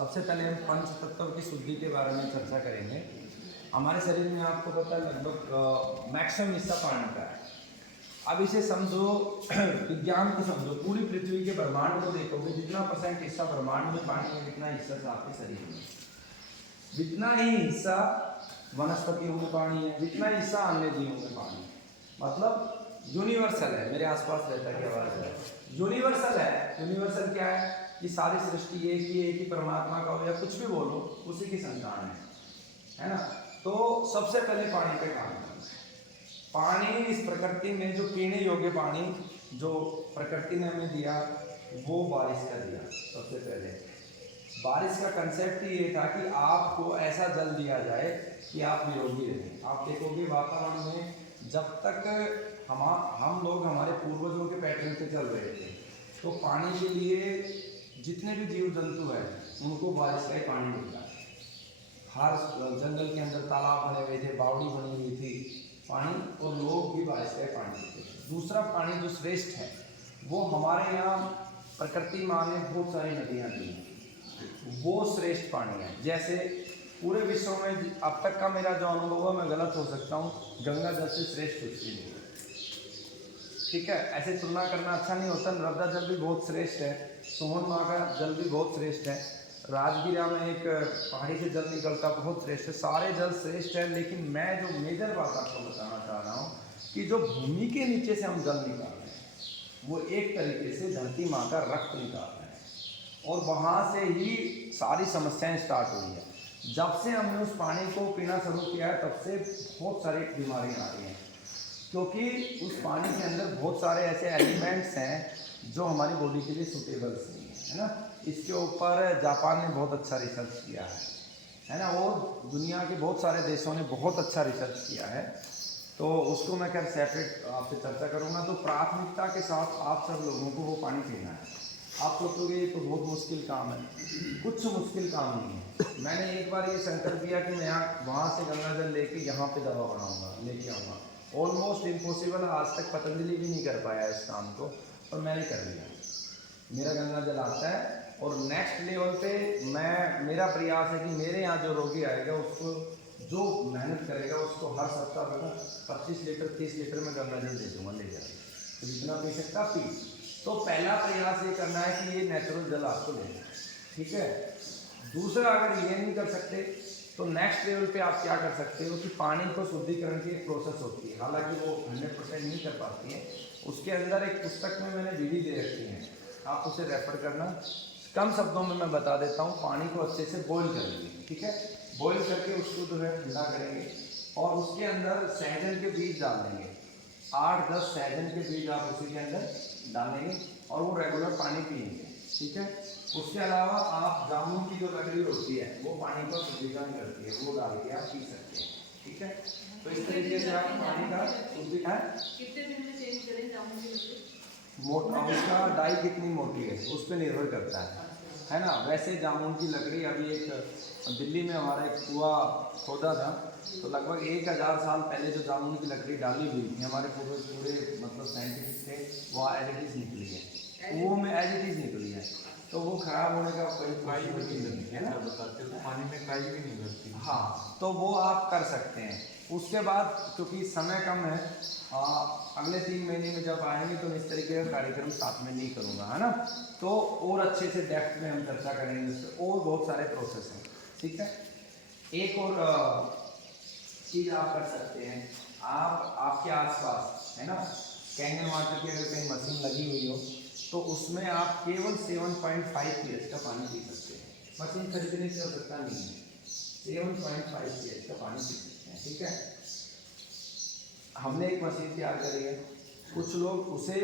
सबसे पहले हम पंच तत्व की शुद्धि के बारे में चर्चा करेंगे। हमारे शरीर में आपको पता है लगभग मैक्सिमम हिस्सा पानी का है। अब इसे समझो विज्ञान को समझो, पूरी पृथ्वी के ब्रह्मांड को देखोगे, जितना परसेंट हिस्सा ब्रह्मांड में पानी है जितना हिस्सा आपके शरीर में, जितना ही हिस्सा वनस्पतियों में पानी है, जितना हिस्सा अन्य जीवों में पानी, मतलब यूनिवर्सल है। मेरे आसपास रहता है, आवाज है, यूनिवर्सल है। यूनिवर्सल क्या है कि सारी सृष्टि एक ही परमात्मा का हो या कुछ भी बोलो, उसी की संतान है ना। तो सबसे पहले पानी पे काम करना है। पानी इस प्रकृति में जो पीने योग्य पानी जो प्रकृति ने हमें दिया वो बारिश का दिया। सबसे पहले बारिश का कंसेप्ट ये था कि आपको ऐसा जल दिया जाए कि आप निरोगी रहें। आप देखोगे वातावरण में जब तक हम लोग हमारे पूर्वजों के पैटर्न पे चल रहे थे, तो पानी के लिए जितने भी जीव जंतु हैं उनको बारिश का ही पानी मिलता है। हर जंगल के अंदर तालाब बने हुए थे, बावड़ी बनी हुई थी पानी, और लोग भी बारिश का ही पानी पीते थे। दूसरा पानी जो श्रेष्ठ है वो हमारे यहाँ प्रकृति माँ ने बहुत सारी नदियाँ दी हैं, वो श्रेष्ठ पानी है। जैसे पूरे विश्व में अब तक का मेरा जो अनुभव है, मैं गलत हो सकता हूँ, गंगा जल से श्रेष्ठ कुछ भी नहीं है। ठीक है, ऐसे तुलना करना अच्छा नहीं होता। नर्मदा जल भी बहुत श्रेष्ठ है, सोहन माँ का जल भी बहुत श्रेष्ठ है, राजगिरा में एक पहाड़ी से जल निकलता बहुत श्रेष्ठ है। सारे जल श्रेष्ठ है, लेकिन मैं जो मेजर बात आपको बताना चाह रहा हूँ कि जो भूमि के नीचे से हम जल निकाल रहे हैं वो एक तरीके से धरती माँ का रक्त निकाल रहे हैं, और वहाँ से ही सारी समस्याएं स्टार्ट हुई है। जब से हमने उस पानी को पीना शुरू किया है तब से बहुत सारी बीमारियाँ आ रही हैं, क्योंकि उस पानी के अंदर बहुत सारे ऐसे एलिमेंट्स हैं जो हमारी बॉडी के लिए सूटेबल्स नहीं है ना। इसके ऊपर जापान ने बहुत अच्छा रिसर्च किया है ना, और दुनिया के बहुत सारे देशों ने बहुत अच्छा रिसर्च किया है। तो उसको मैं क्या सेपरेट आपसे चर्चा करूँगा। तो प्राथमिकता के साथ आप सब लोगों को वो पानी पीना है। आप सोचोगे ये तो बहुत मुश्किल काम है, कुछ मुश्किल काम नहीं है। मैंने एक बार ये संकल्प किया कि मैं यहाँ वहाँ से गंगा जल लेके यहाँ पे दवा बनाऊँगा, लेके आऊँगा। ऑलमोस्ट इम्पॉसिबल, आज तक पतंजलि भी नहीं कर पाया इस काम को, और मैंने कर लिया। मेरा गंगा जल आता है, और नेक्स्ट लेवल पे मेरा प्रयास है कि मेरे यहाँ जो रोगी आएगा उसको, जो मेहनत करेगा उसको हर सप्ताह 25 लीटर 30 लीटर में गंगा जल दे दूँगा, ले जाए तो जितना पी सकता पी। तो पहला प्रयास ये करना है कि ये नेचुरल जल आपको लेना है, ठीक है। दूसरा, अगर ये नहीं कर सकते तो नेक्स्ट लेवल पे आप क्या कर सकते हो कि पानी को शुद्धिकरण की एक प्रोसेस होती है, हालांकि वो 100% नहीं कर पाती है। उसके अंदर एक पुस्तक में मैंने विधि दे रखी है, आप उसे रेफर करना। कम शब्दों में मैं बता देता हूँ। पानी को अच्छे से बॉईल करेंगे, ठीक है, बॉईल करके उसको जो है ठंडा करेंगे, और उसके अंदर सहजन के बीज डाल देंगे। 8-10 सहजन के बीज आप उसी के अंदर डालेंगे, और वो रेगुलर पानी पिएंगे, ठीक है। उसके अलावा आप जामुन की जो लकड़ी होती है वो पानी को शुद्धिकरण करती है, वो डाल के आप पी सकते हैं, ठीक है। तो इस तरीके से आप पानी का शुद्धिकरण कितने दिन में चेंज करें जामुन की लकड़ी? मोटा, उसका डाई कितनी मोटी है उस पर निर्भर करता है ना। वैसे जामुन की लकड़ी, अभी एक दिल्ली में हमारा एक कुआं खोदा था, तो लगभग 1000 साल पहले जो जामुन की लकड़ी डाली हुई थी, हमारे पूरे मतलब साइंटिफिक थे, वो एज इट इज निकली है, कुओं में एज इट इज निकली है। तो वो खराब होने का कोई पॉसिबिलिटी नहीं है ना, बताते हो पानी में काई भी नहीं भरती। हाँ, तो वो आप कर सकते हैं। उसके बाद क्योंकि समय कम है, अगले 3 महीने में जब आएंगे तो इस तरीके का कार्यक्रम साथ में नहीं करूँगा, है ना। तो और अच्छे से डेप्थ में हम चर्चा करेंगे इससे, और बहुत सारे प्रोसेस हैं, ठीक है। एक और चीज़ आप कर सकते हैं, आप आपके आसपास है ना कैंगन वाटर की अगर कहीं मशीन लगी हुई हो तो उसमें आप केवल 7.5 pH का पानी पी सकते हैं। मशीन खरीदने की आवश्यकता नहीं है, 7.5 pH का पानी पी सकते हैं, ठीक है। हमने एक मशीन तैयार करी है, कुछ लोग उसे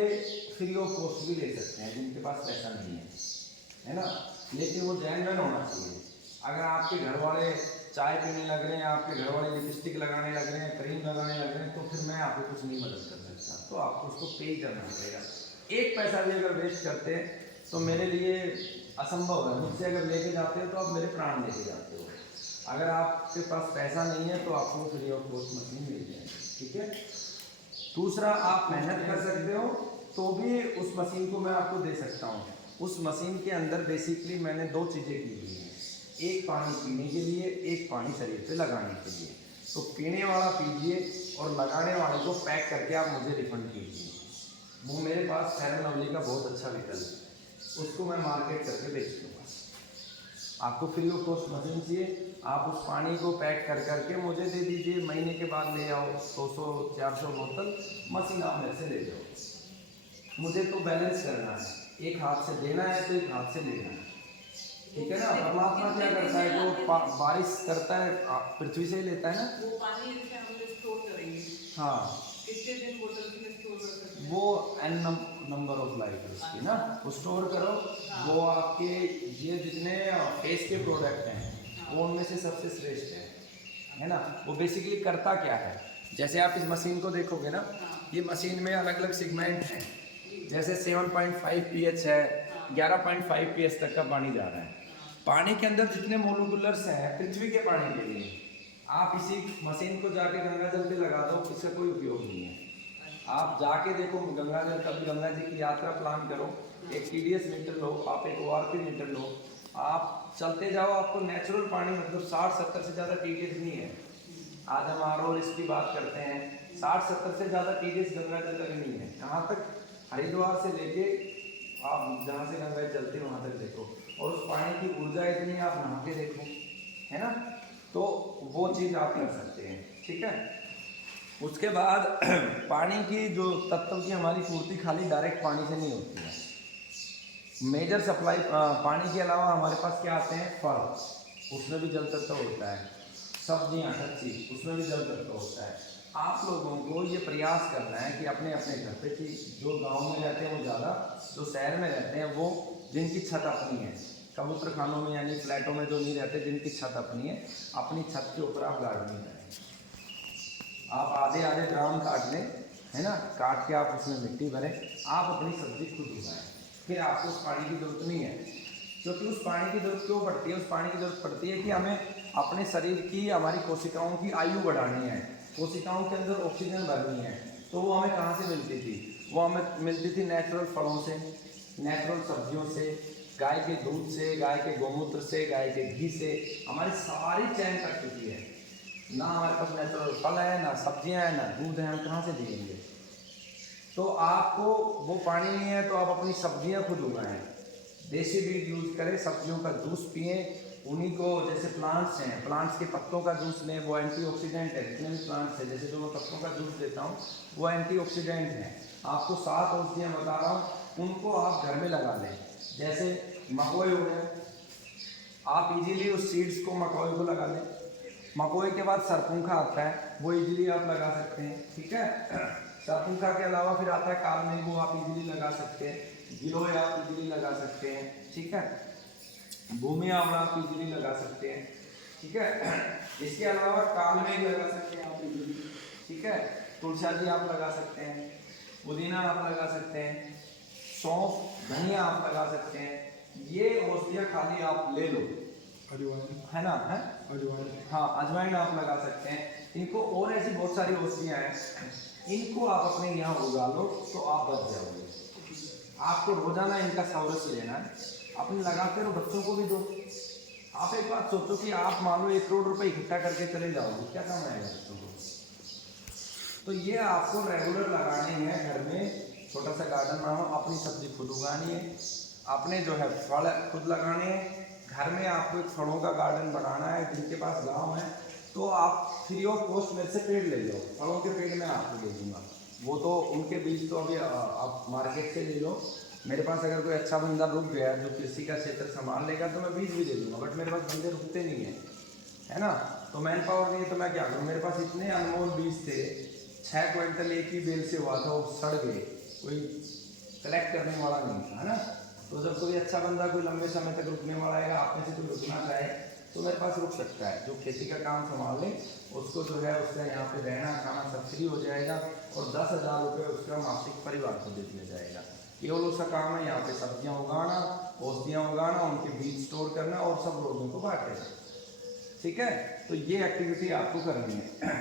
फ्री ऑफ कॉस्ट भी ले सकते हैं जिनके पास पैसा नहीं है ना, लेकिन वो जेन्युइन होना चाहिए। अगर आपके घर वाले चाय पीने लग रहे हैं, आपके घर वाले लिपस्टिक लगाने लग रहे हैं, क्रीम लगाने लग रहे हैं, तो फिर मैं आपको कुछ नहीं मदद कर सकता, तो आपको उसको पे ही करना पड़ेगा। एक पैसा भी अगर वेस्ट करते हैं तो मेरे लिए असंभव है। मुझसे अगर लेके जाते हो तो आप मेरे प्राण लेके जाते हो। अगर आपके पास पैसा नहीं है तो आपको फ्री ऑफ कॉस्ट मशीन मिल जाएगी, ठीक है। दूसरा, आप मेहनत कर सकते हो तो भी उस मशीन को मैं आपको दे सकता हूँ। उस मशीन के अंदर बेसिकली मैंने 2 चीज़ें की हुई हैं। एक पानी पीने के लिए, एक पानी शरीर पे लगाने के लिए। तो पीने वाला पीजिए और लगाने वाले को पैक करके आप मुझे रिफंड कीजिए। वो मेरे पास फेयर एंड लवली का बहुत अच्छा विकल्प है, उसको मैं मार्केट करके बेच दूँगा। आपको फ्री ऑफ कॉस्ट मशीन चाहिए, आप उस पानी को पैक कर करके मुझे दे दीजिए, महीने के बाद ले आओ 200-400 बोतल, मशीन आप मेरे से ले जाओ। मुझे तो बैलेंस करना है, एक हाथ से देना है तो एक हाथ से लेना है, ठीक है ना। परमात्मा क्या करता है, वो बारिश करता है पृथ्वी से ही लेता है ना। वो पानी जैसे हम लोग स्टोर करेंगे, हाँ, कितने दिन बोतल में स्टोर कर सकते हैं? वो एन नंबर ऑफ लाइफ है उसकी ना, वो स्टोर करो। वो आपके ये जितने फेस के प्रोडक्ट हैं वो उनमें से सबसे श्रेष्ठ है ना। वो बेसिकली करता क्या है, जैसे आप इस मशीन को देखोगे ना, ये मशीन में अलग अलग सेगमेंट हैं। जैसे 7.5 pH है, 11.5 pH तक का पानी जा रहा है। पानी के अंदर जितने मोलिकुलर्स हैं पृथ्वी के पानी के लिए, आप इसी मशीन को जाके गंगा जल पे लगा दो, इसका कोई उपयोग नहीं है। आप जाके देखो गंगा जल, कभी गंगा जी की यात्रा प्लान करो, एक TDS मीटर लो, आप एक ORP मीटर लो, आप चलते जाओ, आपको नेचुरल पानी मतलब 60-70 से ज़्यादा TDS नहीं है। आज हम RO इसकी बात करते हैं, 60-70 से ज़्यादा TDS गंगा जल तक नहीं है। कहाँ तक, हरिद्वार से लेके आप जहाँ से गंगा चलती है वहाँ तक देखो, और उस पानी की ऊर्जा इतनी है, आप नहा के देखो, है ना। तो वो चीज़ आप कर सकते हैं, ठीक है। उसके बाद पानी की जो तत्व की हमारी पूर्ति खाली डायरेक्ट पानी से नहीं होती है। मेजर सप्लाई पानी के अलावा हमारे पास क्या आते हैं, फल, उसमें भी जल तत्व होता है। सब्जियाँ, कच्ची, उसमें भी जल तत्व होता है। आप लोगों को ये प्रयास करना है कि अपने अपने घर पे, कि जो गांव में रहते हैं वो ज़्यादा, जो शहर में रहते हैं वो, जिनकी छत अपनी है, कबूतर खानों में यानी फ्लैटों में जो नहीं रहते, जिनकी छत अपनी है, अपनी छत के ऊपर आप गार्डनिंग करें। आप आधे ग्राउंड काट लें, है ना, काट के आप उसमें मिट्टी भरें, आप अपनी सब्जी खुद उगाएं, फिर आपको उस पानी की जरूरत नहीं है। क्योंकि उस पानी की जरूरत क्यों पड़ती है, उस पानी की जरूरत पड़ती है कि हमें अपने शरीर की, हमारी कोशिकाओं की आयु बढ़ानी है, कोशिकाओं के अंदर ऑक्सीजन भरनी है। तो वो हमें कहाँ से मिलती थी, वो हमें मिलती थी नेचुरल फलों से, नेचुरल सब्जियों से, गाय के दूध से, गाय के गोमूत्र से, गाय के घी से। हमारी सारी चैन कट चुकी है ना, हमारे पास नेचुरल फल है, ना सब्जियां हैं, ना दूध है, हम कहाँ से देंगे। तो आपको वो पानी नहीं है तो आप अपनी सब्जियां खुद उगाएं, देसी बीज यूज करें, सब्जियों का जूस पिएं, उन्हीं को, जैसे प्लांट्स हैं, प्लांट्स के पत्तों का जूस लें, वो एंटीऑक्सीडेंट है। जितने भी प्लांट्स हैं, जैसे जो मैं पत्तों का जूस देता हूँ, वो एंटीऑक्सीडेंट हैं। आपको 7 औषधियाँ बता रहा हूँ, उनको आप घर में लगा लें। जैसे मकोई हो गया, आप इजीली उस सीड्स को, मकोई को लगा लें। मकोई के बाद सरपुंखा आता है, वो इजीली आप लगा सकते हैं, ठीक है। सरपुंखा के अलावा फिर आता है काल नींबू, आप इजीली लगा सकते हैं। गिलोय आप इजीली लगा सकते हैं, ठीक है। भूमि आंवला आप इजीली लगा सकते हैं, ठीक है। इसके अलावा काल में लगा सकते हैं आप इजीली, ठीक है। तुलसा जी आप लगा सकते हैं, पुदीना आप लगा सकते हैं, सौंफ, धनिया आप लगा सकते हैं। ये औषधियाँ खाली आप ले लो, है ना, है हाँ, अजवाइन आप लगा सकते हैं इनको। और ऐसी बहुत सारी औषधियाँ हैं, इनको आप अपने यहाँ उगा लो तो आप बच जाओगे। आपको रोजाना इनका सौरस लेना है, अपने लगाते रहो, बच्चों को भी दो। आप एक बात सोचो कि आप मान लो 1 करोड़ रुपए इकट्ठा करके चले जाओगे, क्या काम आएगा बच्चों को। तो ये आपको रेगुलर लगाने हैं घर में, छोटा सा गार्डन बनाओ, अपनी सब्जी खुद उगानी है, अपने जो है फल खुद लगाने हैं। घर में आपको एक फलों का गार्डन बनाना है, जिनके पास गांव है तो आप फ्री ऑफ कॉस्ट मेरे से पेड़ ले लो, फलों के पेड़ मैं आपको दे दूँगा। वो तो उनके बीज तो अभी आप मार्केट से ले लो। मेरे पास अगर कोई अच्छा बंदा रुक गया जो कृषि का क्षेत्र संभाल लेगा तो मैं बीज भी दे दूँगा, बट मेरे पास बंदे रुकते नहीं हैं, है ना। तो मैन पावर नहीं है तो मैं क्या करूँ। मेरे पास इतने अनमोल बीज थे, 6 क्विंटल एक ही बेल से हुआ था, वो सड़ गए, कोई कलेक्ट करने वाला नहीं था, है ना। तो जब कोई अच्छा बंदा कोई लंबे समय तक रुकने वाला है, आप में से कोई रुकना चाहे तो मेरे पास रुक सकता है, जो खेती का काम संभाल ले, उसको जो है उससे यहाँ पे रहना खाना सब फ्री हो जाएगा, और 10,000 रुपये उसका मासिक परिवार को दे दिया जाएगा। केवल उसका काम है यहाँ पे सब्जियाँ उगाना, औषधियाँ उगाना, उनके बीज स्टोर करना और सब लोगों को बांटना, ठीक है। तो ये एक्टिविटी आपको करनी है।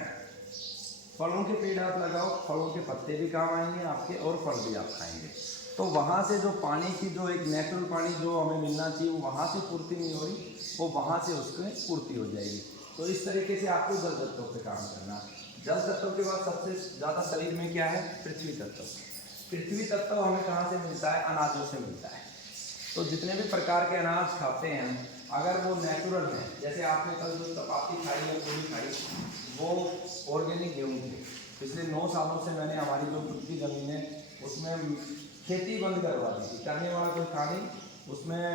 फलों के पेड़ आप लगाओ, फलों के पत्ते भी काम आएंगे आपके, और फल भी आप खाएंगे। तो वहाँ से जो पानी की जो एक नेचुरल पानी जो हमें मिलना चाहिए वो वहाँ से पूर्ति नहीं हो रही, वो वहाँ से उसमें पूर्ति हो जाएगी। तो इस तरीके से आपको जल तत्वों पे काम करना। जल तत्व के बाद सबसे ज़्यादा शरीर में क्या है? पृथ्वी तत्व। पृथ्वी तत्व हमें कहाँ से मिलता है? अनाजों से मिलता है। तो जितने भी प्रकार के अनाज खाते हैं हम, अगर वो नेचुरल है, जैसे आपने कल जो चपाती खाई या पूरी खाई, वो ऑर्गेनिक गेहूँ थे। पिछले 9 सालों से मैंने हमारी जो खुद की ज़मीन है उसमें खेती बंद करवा दी थी, करने वाला कोई था नहीं, उसमें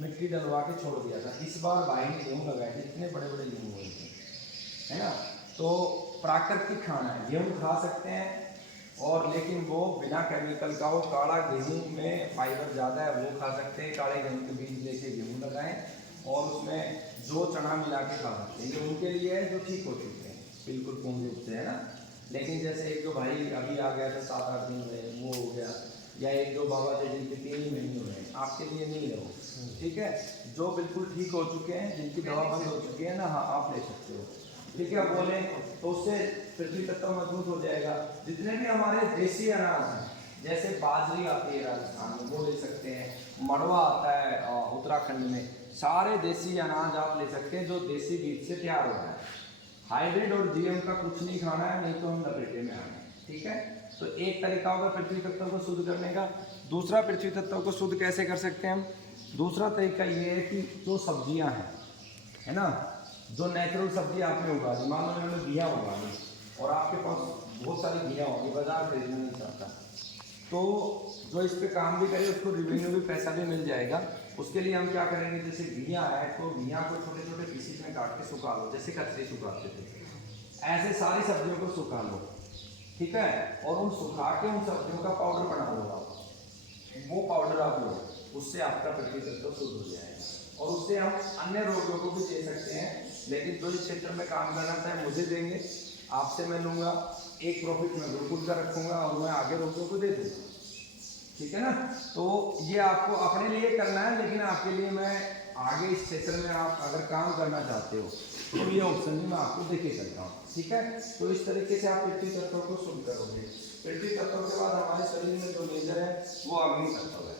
मिट्टी डलवा के छोड़ दिया था। इस बार भाई ने गेहूँ लगाए थे, इतने बड़े बड़े गेहूँ हुए थे, है ना। तो प्राकृतिक खाना है, गेहूँ खा सकते हैं, और लेकिन वो बिना केमिकल का हो। काला गेहूँ में फाइबर ज़्यादा है, वो खा सकते हैं। काले गेहूँ के बीज लेके गेहूँ लगाएं और उसमें जो चना मिला के खा सकते हैं। ये उनके लिए है जो ठीक हो चुके हैं बिल्कुल पूर्ण रूप से, है ना। लेकिन जैसे एक जो भाई अभी आ गया था 7-8 दिन में, वो हो गया, या एक जो बाबा थे जिनके 3 ही महीने हुए हैं, आपके लिए नहीं है वो, ठीक है। जो बिल्कुल ठीक हो चुके हैं, जिनकी दवा बंद हो चुकी है ना, हाँ आप ले सकते हो, ठीक है। बोले तो उससे पृथ्वी तत्व मजबूत हो जाएगा। जितने भी हमारे देसी अनाज हैं, जैसे बाजरी आती है राजस्थान में, वो ले सकते हैं। मड़वा आता है उत्तराखंड में, सारे देसी अनाज आप ले सकते हैं जो देसी बीज से तैयार हो रहा है। हाइब्रिड और जीएम का कुछ नहीं खाना है, नहीं तो हम लपेटे में आए, ठीक है। तो एक तरीका होगा पृथ्वी तत्व को शुद्ध करने का। दूसरा, पृथ्वी तत्व को शुद्ध कैसे कर सकते हैं हम? दूसरा तरीका ये है कि जो सब्जियां हैं, है ना, जो नेचुरल सब्जी आपने उगा दी, मान लो मैंने घिया उगा ली और आपके पास बहुत सारी घिया होगी, बाजार खरीदना नहीं चाहता, तो जो इस पे काम भी करे उसको रिवेन्यू भी, पैसा भी मिल जाएगा। उसके लिए हम क्या करेंगे, जैसे घिया है तो घिया को छोटे छोटे पीसीस में काट के सुखा लो, जैसे कचरे सुखाते थे, ऐसे सारी सब्जियों को सुखा लो, ठीक है। और उन सुखा के उन सब्जियों का पाउडर बना लो आप, वो पाउडर आप लो, उससे आपका पृथ्वी तत्व शुद्ध हो जाएगा। और उससे हम अन्य रोगियों को भी दे सकते हैं। लेकिन जो इस क्षेत्र में काम करना चाहे मुझे देंगे, आपसे मैं लूँगा, एक प्रॉफिट मैं बिल्कुल का रखूँगा और मैं आगे रोगियों को दे दूँगा, ठीक है ना। तो ये आपको अपने लिए करना है, लेकिन आपके लिए मैं आगे इस क्षेत्र में आप अगर काम करना चाहते हो तो ये ऑप्शन भी मैं आपको देके चलता हूँ, ठीक है। तो इस तरीके से आप पृथ्वी तत्व को शुद्ध करोगे। पृथ्वी तत्व के बाद हमारे शरीर में जो लेजर है वो अग्नि तत्व है,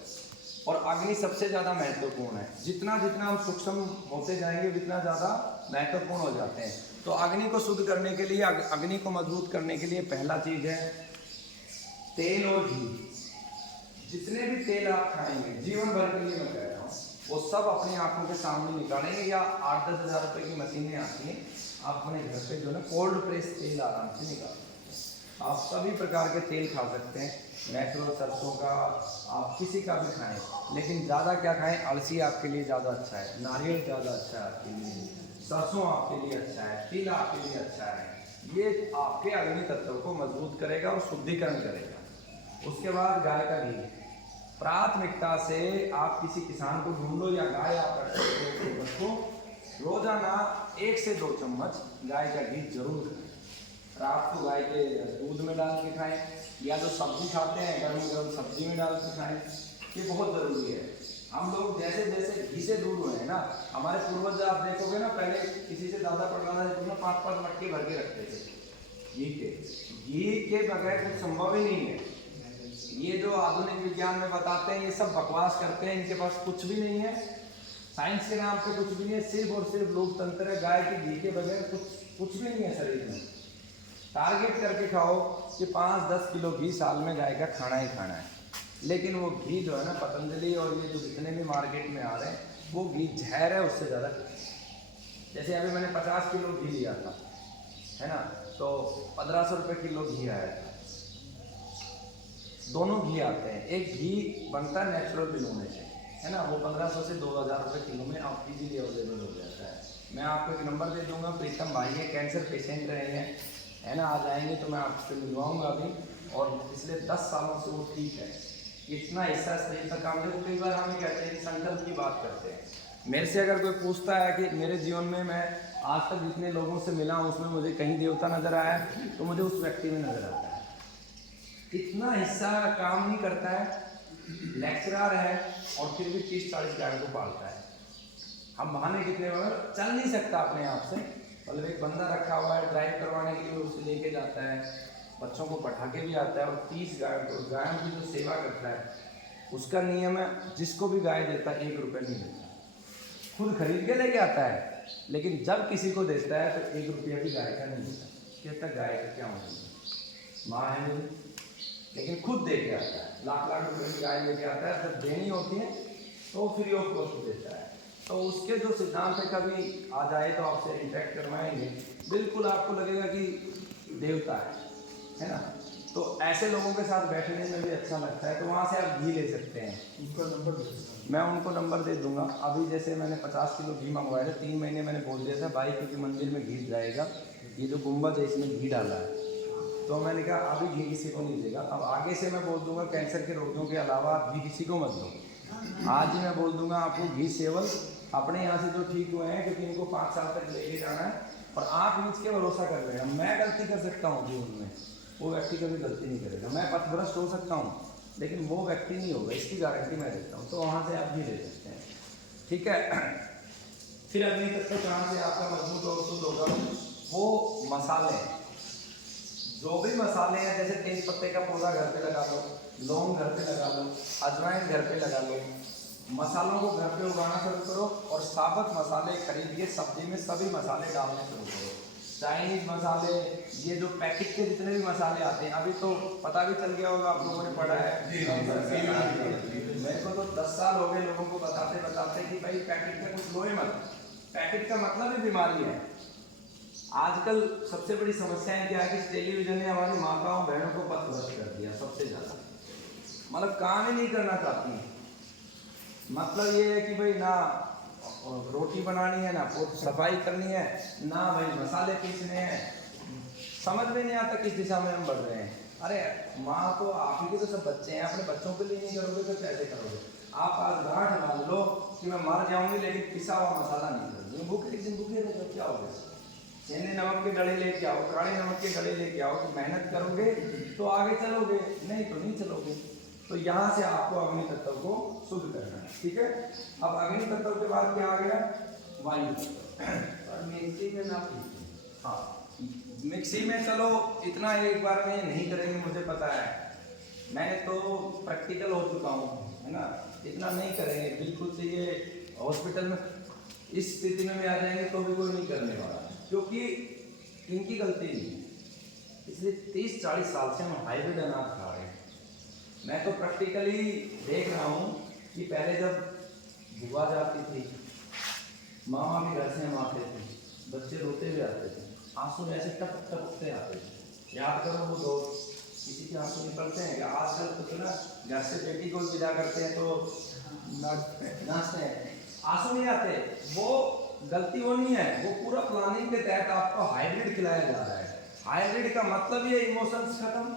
और अग्नि सबसे ज़्यादा महत्वपूर्ण है। जितना जितना हम सूक्ष्म होते जाएंगे उतना ज़्यादा महत्वपूर्ण हो जाते हैं। तो अग्नि को शुद्ध करने के लिए, अग्नि को मजबूत करने के लिए पहला चीज़ है तेल और घी। जितने भी तेल आप खाएंगे जीवन भर के लिए, मैं कह रहा हूँ, वो सब अपनी आंखों के सामने निकालेंगे, या 8-10 हज़ार रुपये की मशीनें आती हैं, आप अपने घर पे जो है ना कोल्ड प्रेस तेल आराम से निकाल सकते हैं। आप सभी प्रकार के तेल खा सकते हैं, नेचुरल सरसों का, आप किसी का भी खाएं, लेकिन ज़्यादा क्या खाएं? अलसी आपके लिए ज़्यादा अच्छा है, नारियल ज़्यादा अच्छा है आपके लिए, सरसों आपके लिए अच्छा है, तिल आपके लिए अच्छा है। ये आपके अग्नि तत्व को मजबूत करेगा और शुद्धिकरण करेगा। उसके बाद गाय का घी, प्राथमिकता से आप किसी किसान को ढूंढो या गाय आप रख सकते हो, उसको रोजाना 1 से 2 चम्मच गाय का घी जरूर खाएं। रात को गाय के दूध में डाल के खाएं, या जो सब्जी खाते हैं गर्म गर्म सब्जी में डाल के खाएं, ये बहुत ज़रूरी है। हम लोग जैसे जैसे घी से दूर हुए हैं ना, हमारे पूर्वज आप देखोगे ना, पहले किसी से दादा परदादा से 5-5 मटके भर के रखते थे घी के बगैर कुछ संभव ही नहीं है। ये जो आधुनिक विज्ञान में बताते हैं ये सब बकवास करते हैं, इनके पास कुछ भी नहीं है, साइंस के नाम पे कुछ भी नहीं है, सिर्फ और सिर्फ लोकतंत्र है। गाय के घी के बगैर कुछ भी नहीं है शरीर में। टारगेट करके खाओ कि 5-10 किलो घी साल में गाय का खाना ही खाना है, लेकिन वो घी जो है ना, पतंजलि और ये जो जितने भी मार्केट में आ रहे हैं, वो घी जहर है उससे ज़्यादा। जैसे अभी मैंने 50 किलो घी लिया था, है ना, तो 1500 रुपये किलो घी आया था। दोनों घी आते हैं, एक घी बनता है नेचुरल बिलोने से, है ना, वो 1500 से 2000 रुपये किलो में आप इजीली अवेलेबल हो जाता है। मैं आपको एक नंबर दे दूंगा, प्रीतम भाई है, कैंसर पेशेंट रहे हैं, है ना, आ जाएंगे तो मैं आपसे मिलवाऊंगा अभी, और पिछले 10 सालों से वो ठीक है। इतना हिस्सा शरीर का काम देखो, कई बार हमें कहते हैं कि संकल्प की बात करते हैं। मेरे से अगर कोई पूछता है कि मेरे जीवन में मैं आज तक जितने लोगों से मिला हूँ उसमें मुझे कहीं देवता नजर आया, तो मुझे उस व्यक्ति में नजर आता है। इतना हिस्सा काम नहीं करता है, लेक्चरर है और फिर भी 30-40 गायों को पालता है। हम बहाने कितने बगैर चल नहीं सकता अपने आप से, मतलब एक बंदा रखा हुआ है ड्राइव करवाने के लिए, उसे लेके जाता है, बच्चों को पढ़ा के भी आता है, और 30 गायों की जो सेवा करता है, उसका नियम है, जिसको भी गाय देता है 1 रुपये नहीं देता, खुद खरीद के लेके आता है, लेकिन जब किसी को देता है तो 1 रुपया भी गाय का नहीं देता। कहता गाय का क्या मतलब, माँ है मेरी, लेकिन खुद दे के आता है, लाख लाख रुपए की गाय लेके आता है, जब देनी होती है तो फ्री ऑफ कॉस्ट देता है। तो उसके जो सिद्धांत है, कभी आ जाए तो आपसे इंटरेक्ट करवाएंगे, बिल्कुल आपको लगेगा कि देवता है ना। तो ऐसे लोगों के साथ बैठने में भी अच्छा लगता है, तो वहाँ से आप घी ले सकते हैं। उनका नंबर दे देना। मैं उनको नंबर दे दूंगा। अभी जैसे मैंने 50 किलो घी मंगवाया था, 3 महीने मैंने बोल दिया था भाई क्योंकि मंदिर में घी जाएगा, ये जो गुम्बद है इसमें घी डाला है, तो मैंने कहा अभी घी किसी को नहीं देगा। अब आगे से मैं बोल दूंगा कैंसर के रोगियों के अलावा आप घी किसी को मत दो। आज ही मैं बोल दूंगा आपको घी सेवन अपने यहाँ से जो ठीक हुए हैं, क्योंकि इनको 5 साल तक लेके जाना है, और आप मुझ के भरोसा कर रहे हैं। मैं गलती कर सकता हूँ जीवन में, वो व्यक्ति कभी गलती नहीं करेगा। मैं पथभ्रष्ट हो सकता हूँ, लेकिन वो व्यक्ति नहीं होगा, इसकी गारंटी मैं देता हूँ। तो वहाँ से आप भी ले सकते हैं, ठीक है। फिर अगली तत्व कहाँ से आपका मजबूत और शुद्ध होगा, वो मसाले, जो भी मसाले हैं, जैसे तेज पत्ते का पौधा घर पे लगा लो, लौंग घर पे लगा लो, अजवाइन घर पे लगा लो, मसालों को घर पे उगाना शुरू करो, और साबुत मसाले खरीद के सब्जी में सभी मसाले डालने शुरू करो। चाइनीज मसाले, ये जो पैकेट के जितने भी मसाले आते हैं, अभी तो पता भी चल गया होगा, आप लोगों ने पढ़ा है। मेरे को तो 10 साल हो गए लोगों को बताते बताते कि भाई पैकेट का कुछ लोए मत, पैकेट का मतलब ही बीमारी है। आजकल सबसे बड़ी समस्या है क्या है कि टेलीविजन ने हमारी माताओं बहनों को पथभ्रष्ट कर दिया सबसे ज़्यादा, मतलब काम ही नहीं करना चाहती। मतलब ये है कि भाई ना रोटी बनानी है, ना सफाई करनी है, ना भाई मसाले पीसने हैं, समझ में नहीं आता किस दिशा में हम बढ़ रहे हैं। अरे माँ तो आप ही के तो सब बच्चे हैं, अपने बच्चों के लिए नहीं करोगे तो कैसे करोगे। आप आज गांठ मान लो कि मैं मर जाऊंगी लेकिन पिसा हुआ मसाला नहीं करूँगी, भूखे एक दिन भूखे रहे तो क्या होगा। चीनी नमक के डले लेके आओ, काले नमक के डले लेके आओ, तो मेहनत करोगे तो आगे चलोगे, नहीं तो नहीं चलोगे। तो यहाँ से आपको अग्नि तत्व को शुद्ध करना है, ठीक है। अब अग्नि तत्व के बाद क्या आ गया, वायु तत्व। और मिक्सी में ना, हाँ मिक्सी में चलो इतना एक बार में नहीं करेंगे, मुझे पता है, मैंने तो प्रैक्टिकल हो चुका हूँ, है ना। इतना नहीं करेंगे बिल्कुल से, ये हॉस्पिटल में इस स्थिति में भी आ जाएंगे तो भी कोई नहीं करने वाला, क्योंकि इनकी गलती नहीं है। इसलिए 30-40 साल से हम हाइब्रिड अनाज खा रहे हैं। मैं तो प्रैक्टिकली देख रहा हूँ कि पहले जब बुआ जाती थी, मामा भी घर से हम आते थे, बच्चे रोते हुए आते थे, आंसू ऐसे टपक टपकते आते थे। याद करो वो दौर, किसी के आंसू निकलते हैं। आजकल तो ना घर से बेटी को विदा करते हैं तो नाचते हैं, आंसू नहीं आते। वो गलती वो नहीं है, वो पूरा प्लानिंग के तहत आपको हाइब्रिड खिलाया जा रहा है। हाइब्रिड का मतलब ये इमोशंस खत्म,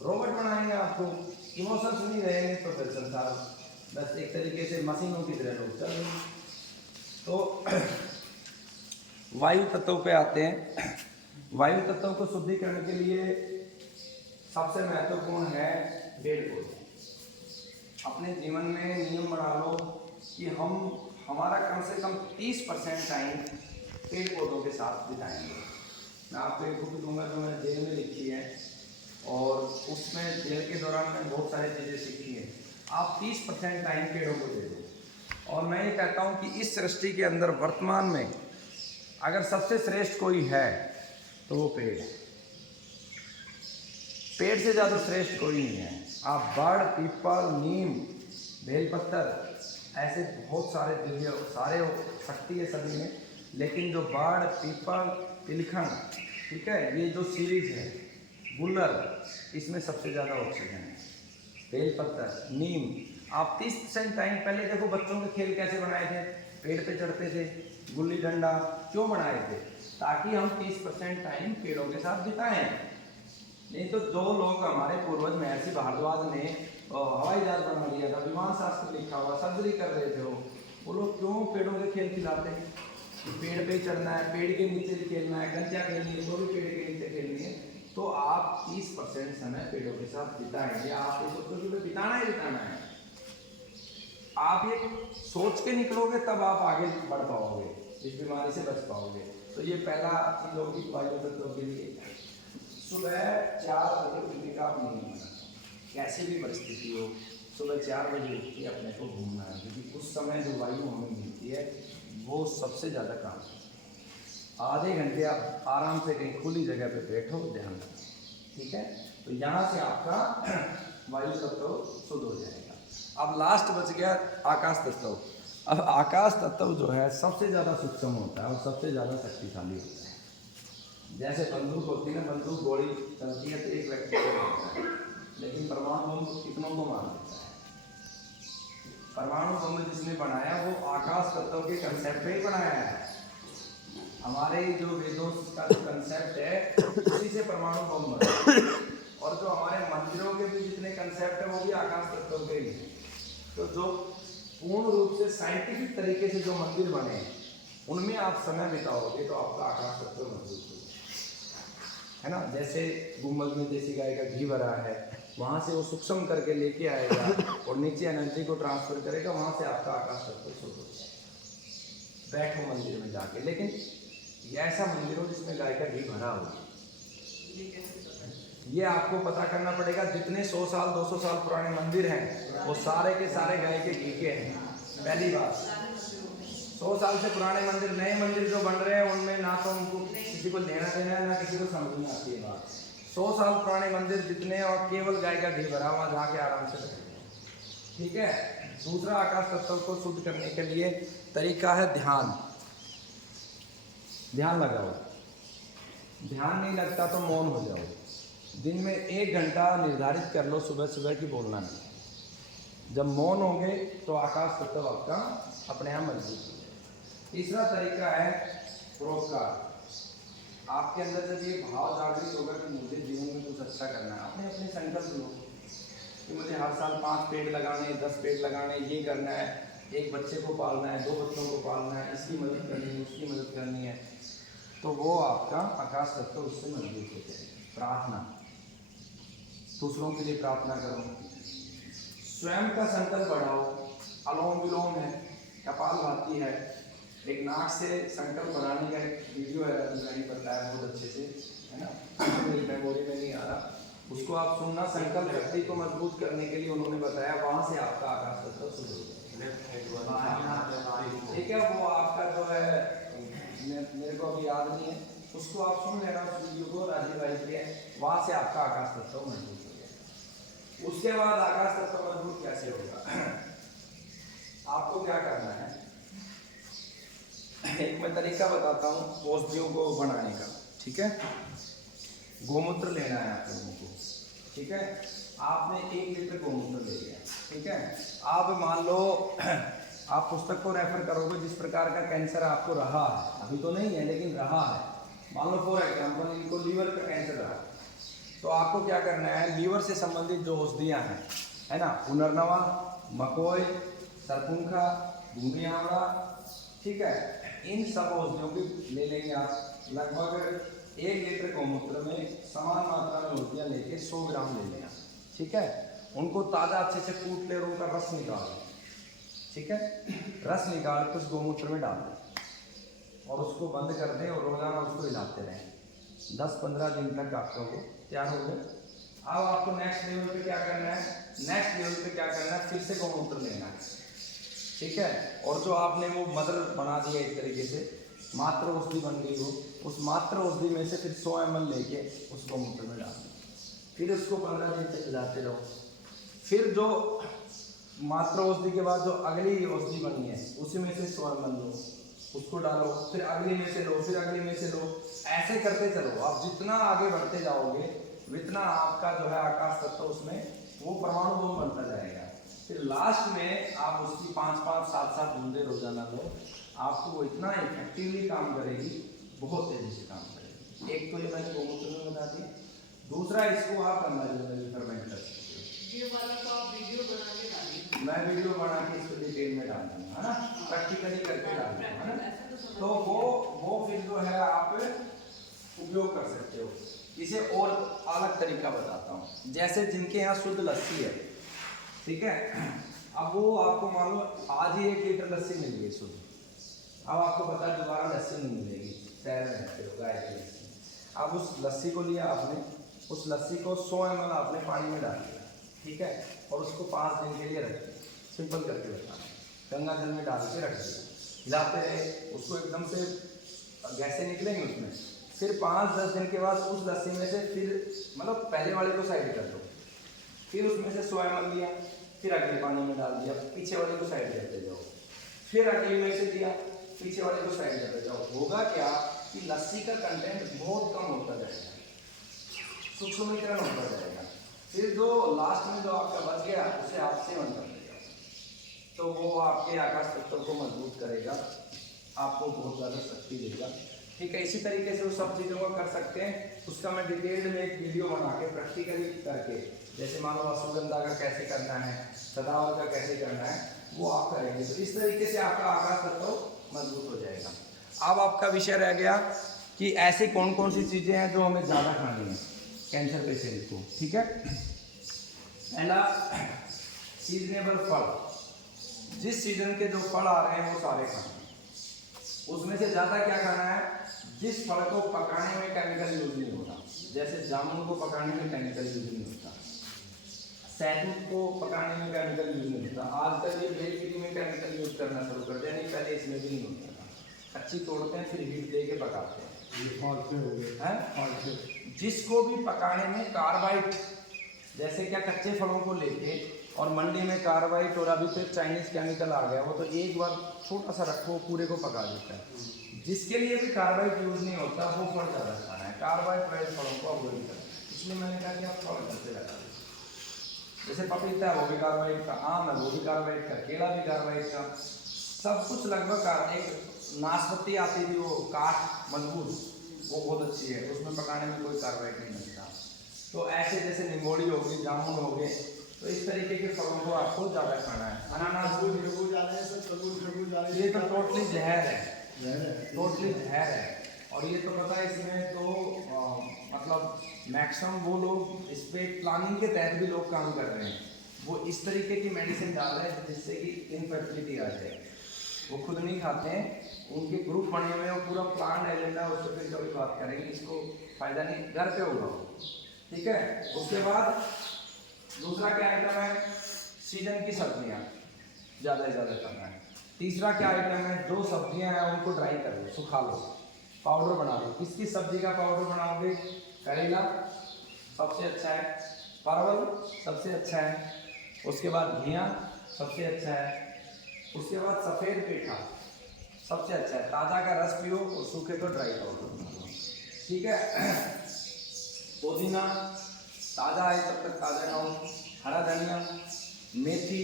रोबोट बनाएंगे आपको, इमोशंस नहीं रहेंगे तो फिर संसार बस एक तरीके से मशीनों की तरह लोग चल रहे। तो वायु तत्व पे आते हैं। वायु तत्व को शुद्धिकरण के लिए सबसे महत्वपूर्ण है पेड़ पौधे। अपने जीवन में नियम बना लो कि हम हमारा कम से कम 30% टाइम पेड़ पौधों के साथ बिताएंगे। मैं आपको एक बुक दूंगा जो मैंने जेल में लिखी है, और उसमें जेल के दौरान मैंने बहुत सारी चीज़ें सीखी हैं। आप 30% टाइम पेड़ों को दे दो। और मैं ये कहता हूँ कि इस सृष्टि के अंदर वर्तमान में अगर सबसे श्रेष्ठ कोई है तो वो पेड़ है। पेड़ से ज़्यादा श्रेष्ठ कोई नहीं है। आप बड़, पीपल, नीम, बेलपत्तर, ऐसे बहुत सारे दिव्य सारे शक्ति है सभी में, लेकिन जो बाढ़, पीपल, तिलखंड, ठीक है, ये जो सीरीज है, गुल्लर, इसमें सबसे ज़्यादा ऑक्सीजन है। बेलपत्तर, नीम। आप 30% टाइम, पहले देखो बच्चों के खेल कैसे बनाए थे, पेड़ पे चढ़ते थे, गुल्ली डंडा, क्यों बनाए थे, ताकि हम 30% टाइम पेड़ों के साथ बिताएं। नहीं तो जो लोग हमारे पूर्वज महर्षि भारद्वाज ने हवाई जहाज बना लिया था, विमान शास्त्र लिखा हुआ, सर्जरी कर रहे थे, वो लोग क्यों पेड़ों के खेल खिलाते हैं कि पेड़ पे चढ़ना है, पेड़ के नीचे खेलना है, कंचा खेलनी है तो भी पेड़ के नीचे खेलनी है। तो आप 30% समय पेड़ों के साथ बिताएंगे। आप ये सोचो कि बिताना ही बिताना है। आप ये सोच के निकलोगे तब आप आगे बढ़ पाओगे, इस बीमारी से बच पाओगे। तो ये पहला चीज होगी वायु तत्वों के लिए। सुबह 4 बजे उठने का आप नियम बनाना, कैसी भी परिस्थिति हो, सुबह 4 बजे उठ के अपने को घूमना है, क्योंकि उस समय जो वायु हमें मिलती है वो सबसे ज़्यादा काम है। आधे घंटे आप आराम से कहीं खुली जगह पे बैठो, ध्यान रखो, ठीक है। तो यहाँ से आपका वायु तत्व शुद्ध हो जाएगा। अब लास्ट बच गया आकाश तत्व। अब आकाश तत्व जो है सबसे ज़्यादा सूक्ष्म होता है और सबसे ज़्यादा शक्तिशाली होता है। जैसे बंदूक होती है ना, बंदूक गोली चलती है तो एक व्यक्ति को मारता है, लेकिन परमाणु बम कितनों को मार देता है। परमाणु बम जिसने बनाया वो आकाश तत्व के कंसेप्ट पे ही बनाया है। हमारे जो वेदों का जो कंसेप्ट है उसी से परमाणु बम बना, और जो हमारे मंदिरों के भी जितने कंसेप्ट है वो भी आकाश तत्व के ही हैं। तो जो पूर्ण रूप से साइंटिफिक तरीके से जो मंदिर बने हैं उनमें आप समय बिताओगे तो आपका आकाश तत्व मजबूत होगा, है ना। जैसे गुम्बद में देसी गाय का घी भरा है, वहाँ से वो सूक्ष्म करके लेके आएगा और नीचे एनर्जी को ट्रांसफर करेगा, वहाँ से आपका आकाश तत्व शुद्ध हो जाएगा। बैठो मंदिर में जाके, लेकिन ये ऐसा मंदिर हो जिसमें गाय का घी भरा हो। ये आपको पता करना पड़ेगा। जितने 100 साल 200 साल पुराने मंदिर हैं वो सारे के सारे गाय के घी के हैं। पहली बात, 100 साल से पुराने मंदिर, नए मंदिर जो बन रहे हैं उनमें ना तो उनको किसी को लेना देना है, ना किसी को समझ में आती है बात। 100 साल पुराने मंदिर जितने, और केवल गाय का घी भरा, वहाँ जाके आराम से बैठो, ठीक है। दूसरा आकाश तत्व को शुद्ध करने के लिए तरीका है ध्यान। ध्यान लगाओ, ध्यान नहीं लगता तो मौन हो जाओ। दिन में 1 घंटा निर्धारित कर लो सुबह सुबह की बोलना नहीं। जब मौन होंगे तो आकाश तत्व आपका अपने आप मजबूत हो जाएगा। तीसरा तरीका है परोपकार। आपके अंदर जब ये भाव जागृत होगा कि मुझे जीवन में कुछ अच्छा करना है, अपने अपने संकल्प लो कि मुझे हर साल 5 पेड़ लगाने, 10 पेड़ लगाने, ये करना है, 1 बच्चे को पालना है, 2 बच्चों को पालना है, इसकी मदद करनी है, उसकी मदद करनी है, तो वो आपका आकाश तत्व उससे मजबूत हो जाएगा। प्रार्थना, दूसरों के लिए प्रार्थना करो, स्वयं का संकल्प बढ़ाओ। अनुलोम विलोम है, कपालभाति है, एक नाक से संकल्प बनाने का एक वीडियो है, मैंने बताया बहुत अच्छे से, है ना, मेरी मेमोरी में नहीं आ रहा, उसको आप सुनना। संकल्प शक्ति को मजबूत करने के लिए उन्होंने बताया, वहाँ से आपका आकाश तत्व शुरू हो जाएगा। ठीक है, वो आपका जो है मेरे को अभी याद नहीं है, उसको आप सुन लेना उस वीडियो को, राजीव भाई के, वहाँ से आपका आकाश तत्व मजबूत हो जाएगा। उसके बाद आकाश तत्व मजबूत कैसे होगा, आपको क्या करना है, एक मैं तरीका बताता हूँ औषधियों को बनाने का, ठीक है। गोमूत्र लेना है आप लोगों को, ठीक है। आपने 1 लीटर गोमूत्र ले लिया, ठीक है। आप मान लो आप पुस्तक को रेफर करोगे जिस प्रकार का कैंसर आपको रहा है, अभी तो नहीं है लेकिन रहा है, मान लो फॉर एग्जाम्पल इनको लीवर का कैंसर रहा, तो आपको क्या करना है, लीवर से संबंधित जो औषधियाँ हैं, है ना, पुनर्नवा, मकोई, सरपुंखा, भूमि आंवला, ठीक है, इन सब औषधियों की ले लेंगे आप। लगभग 1 लीटर गोमूत्र में समान मात्रा में औषधियाँ लेके 100 ग्राम ले लेना, ठीक है। उनको ताज़ा अच्छे से कूट ले और उनका रस निकाल, ठीक है। रस निकाल के उस गोमूत्र में डाल दें और उसको बंद कर दें और रोजाना उसको हिलाते रहें। 10-15 दिन तक आपका वो तैयार हो गया। अब आपको नेक्स्ट लेवल पे क्या करना है, नेक्स्ट लेवल पे क्या करना है, फिर से गोमूत्र लेना है, ठीक है। और जो आपने वो मदर बना दिया एक तरीके से, मात्र औषधि बन गई हो, उस मात्र औषधि में से फिर 100 ml लेके उस गोमूत्र में डाल दें, फिर उसको 15 दिन तक हिलाते रहो। फिर जो मात्र औषधि के बाद जो अगली औषधि बनी है उसी में से 100 ml लो, उसको डालो, फिर अगली में से लो, फिर अगली में से लो, ऐसे करते चलो। आप जितना आगे बढ़ते जाओगे उतना आपका जो है आकाश तत्व उसमें वो परमाणु बम बनता जाएगा। फिर लास्ट में आप उसकी 5-5, 7-7 बूंदे रोजाना लो, आपको वो इतना इफेक्टिवली काम करेगी, बहुत तेजी से काम करेगी। एक तो ये मैंने गोमूत्र में बता दिया, दूसरा इसको आप फर्मेंट कर सकते हो। ये वाला तो आप वीडियो बना के डालिए, मैं वीडियो बना के इसको डिटेल में डाल दूँगा, है ना, प्रैक्टिकली करके डाल दूँगा, है ना। तो वो फिर जो है आप उपयोग कर सकते हो। इसे और अलग तरीका बताता हूँ, जैसे जिनके यहाँ शुद्ध लस्सी है, ठीक है, अब वो आपको मान लो आज ही 1 लीटर लस्सी मिल गई शुद्ध, अब आपको पता है दोबारा लस्सी नहीं मिलेगी, शहर में रहते हो, गाय की लस्सी। अब उस लस्सी को लिया आपने, उस लस्सी को 100 ml आपने पानी में डाल दिया, ठीक है। और उसको 5 दिन के लिए रख दिया, सिंपल करके बताना। गंगा जल में डाल के रख दिया, हिलाते रहे, उसको एकदम से गैसें निकलेंगे उसमें। फिर 5-10 दिन के बाद उस लस्सी में से फिर मतलब पहले वाले को साइड कर दो, फिर उसमें से सोया मल लिया, फिर अगले पानी में डाल दिया, पीछे वाले को साइड करते जाओ, फिर अगले में से दिया, पीछे वाले को साइड करते जाओ। होगा क्या कि लस्सी का कंटेंट बहुत कम होता जाएगा, सूक्ष्मीकरण होता जाएगा। फिर जो लास्ट में जो आपका बच गया उसे आप सेवन कर लेगा, तो वो आपके आकाश तत्व को मजबूत करेगा, आपको बहुत ज़्यादा शक्ति देगा। ठीक है, इसी तरीके से वो सब चीज़ों को कर सकते हैं। उसका मैं डिटेल में एक वीडियो बना के प्रैक्टिकली करके, जैसे मान लो अश्वगंधा का कैसे करना है, सदावर का कैसे करना है, वो आप करेंगे। तो इस तरीके से आपका आकाश तत्व मजबूत हो जाएगा। अब आपका विषय रह गया कि ऐसी कौन कौन सी चीज़ें हैं जो हमें ज़्यादा खानी है कैंसर पेशेंट को। ठीक है, पहला सीजनेबल फल, जिस सीजन के जो फल आ रहे हैं वो सारे खाने। उसमें से ज़्यादा क्या खाना है, जिस फल को पकाने में केमिकल यूज नहीं होता। जैसे जामुन को पकाने में केमिकल यूज नहीं होता, सैतूत को पकाने में केमिकल यूज नहीं होता। आजकल ये बेलगिरी में केमिकल यूज करना शुरू कर दिया, नहीं पहले इसमें भी नहीं होता था। कच्ची तोड़ते हैं फिर हीट दे के पकाते हैं। जिसको भी पकाने में कार्बाइड, जैसे क्या कच्चे फलों को लेके और मंडी में कार्बाइड और अभी फिर चाइनीज केमिकल आ गया, वो तो एक बार छोटा सा रखो पूरे को पका देता है। जिसके लिए भी कार्बाइड यूज नहीं होता वो फल ज़्यादा खाना है, कार्बाइड वाले फलों को अवॉइड करना है। इसलिए मैंने कहा कि आप फल करते लगा, जैसे पपीता है वो भी कार्बाइड का, आम है वो भी कार्बाइड का, केला भी कार्बाइड का, सब कुछ लगभग। एक नाशपाती आती थी वो काठ मजबूत, वो बहुत अच्छी है, उसमें पकाने में कोई कार्बाइड नहीं लगता। तो ऐसे जैसे निम्बोड़ी हो गई, जामुन हो गए, तो इस तरीके के फलों को आपको ज़्यादा खाना है। अनानास ये तो टोटली जहर है, टोटली जहर है। और ये तो पता है इसमें तो मतलब मैक्सिमम वो लोग इस पे प्लानिंग के तहत भी लोग काम कर रहे हैं, वो इस तरीके की मेडिसिन डाल रहे हैं जिससे कि इनफर्टिलिटी आ जाए। वो खुद नहीं खाते हैं, उनके ग्रुप बने हुए हैं, वो पूरा प्लान एजेंडा, उससे फिर कभी बात करेंगे, इसको फ़ायदा नहीं, घर पे होगा। ठीक है, उसके बाद दूसरा क्या आइटम है, सीजन की सब्जियां ज़्यादा से ज़्यादा करना है। तीसरा क्या आइटम है, जो सब्जियां हैं उनको ड्राई कर लो, सुखा लो, पाउडर बना लो। किसकी सब्जी का पाउडर बनाओगे, करेला सबसे अच्छा है, परवल सबसे अच्छा है, उसके बाद घिया सबसे अच्छा है, उसके बाद सफ़ेद पेठा सबसे अच्छा है। ताज़ा का रस पियो और सूखे को ड्राई पाउडर। ठीक है, पुदीना ताज़ा है तब तक ताज़ा खाओ, हरा धनिया, मेथी।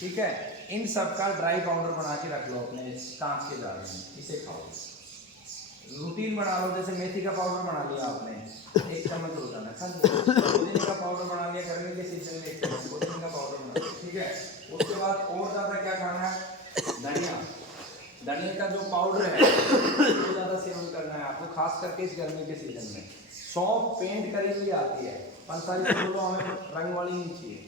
ठीक है, इन सब का ड्राई पाउडर बना के रख लो अपने कांच के जार में, इसे खाओ। रूटीन बना लो, जैसे मेथी का पाउडर बना लिया आपने 1 चम्मच रोजाना, पुदीने का पाउडर बना लिया, गर्मी के सीजन में 1 चम्मच पुदीने का पाउडर बना लिया। ठीक है, उसके बाद और ज़्यादा क्या खाना है, धनिया, धनिया का जो पाउडर है वो ज़्यादा सेवन करना है आपको, खास करके इस गर्मी के सीजन में। सौंफ पेंट करी हुई आती है, पंसारी फूलों हमें रंग वाली नहीं चाहिए,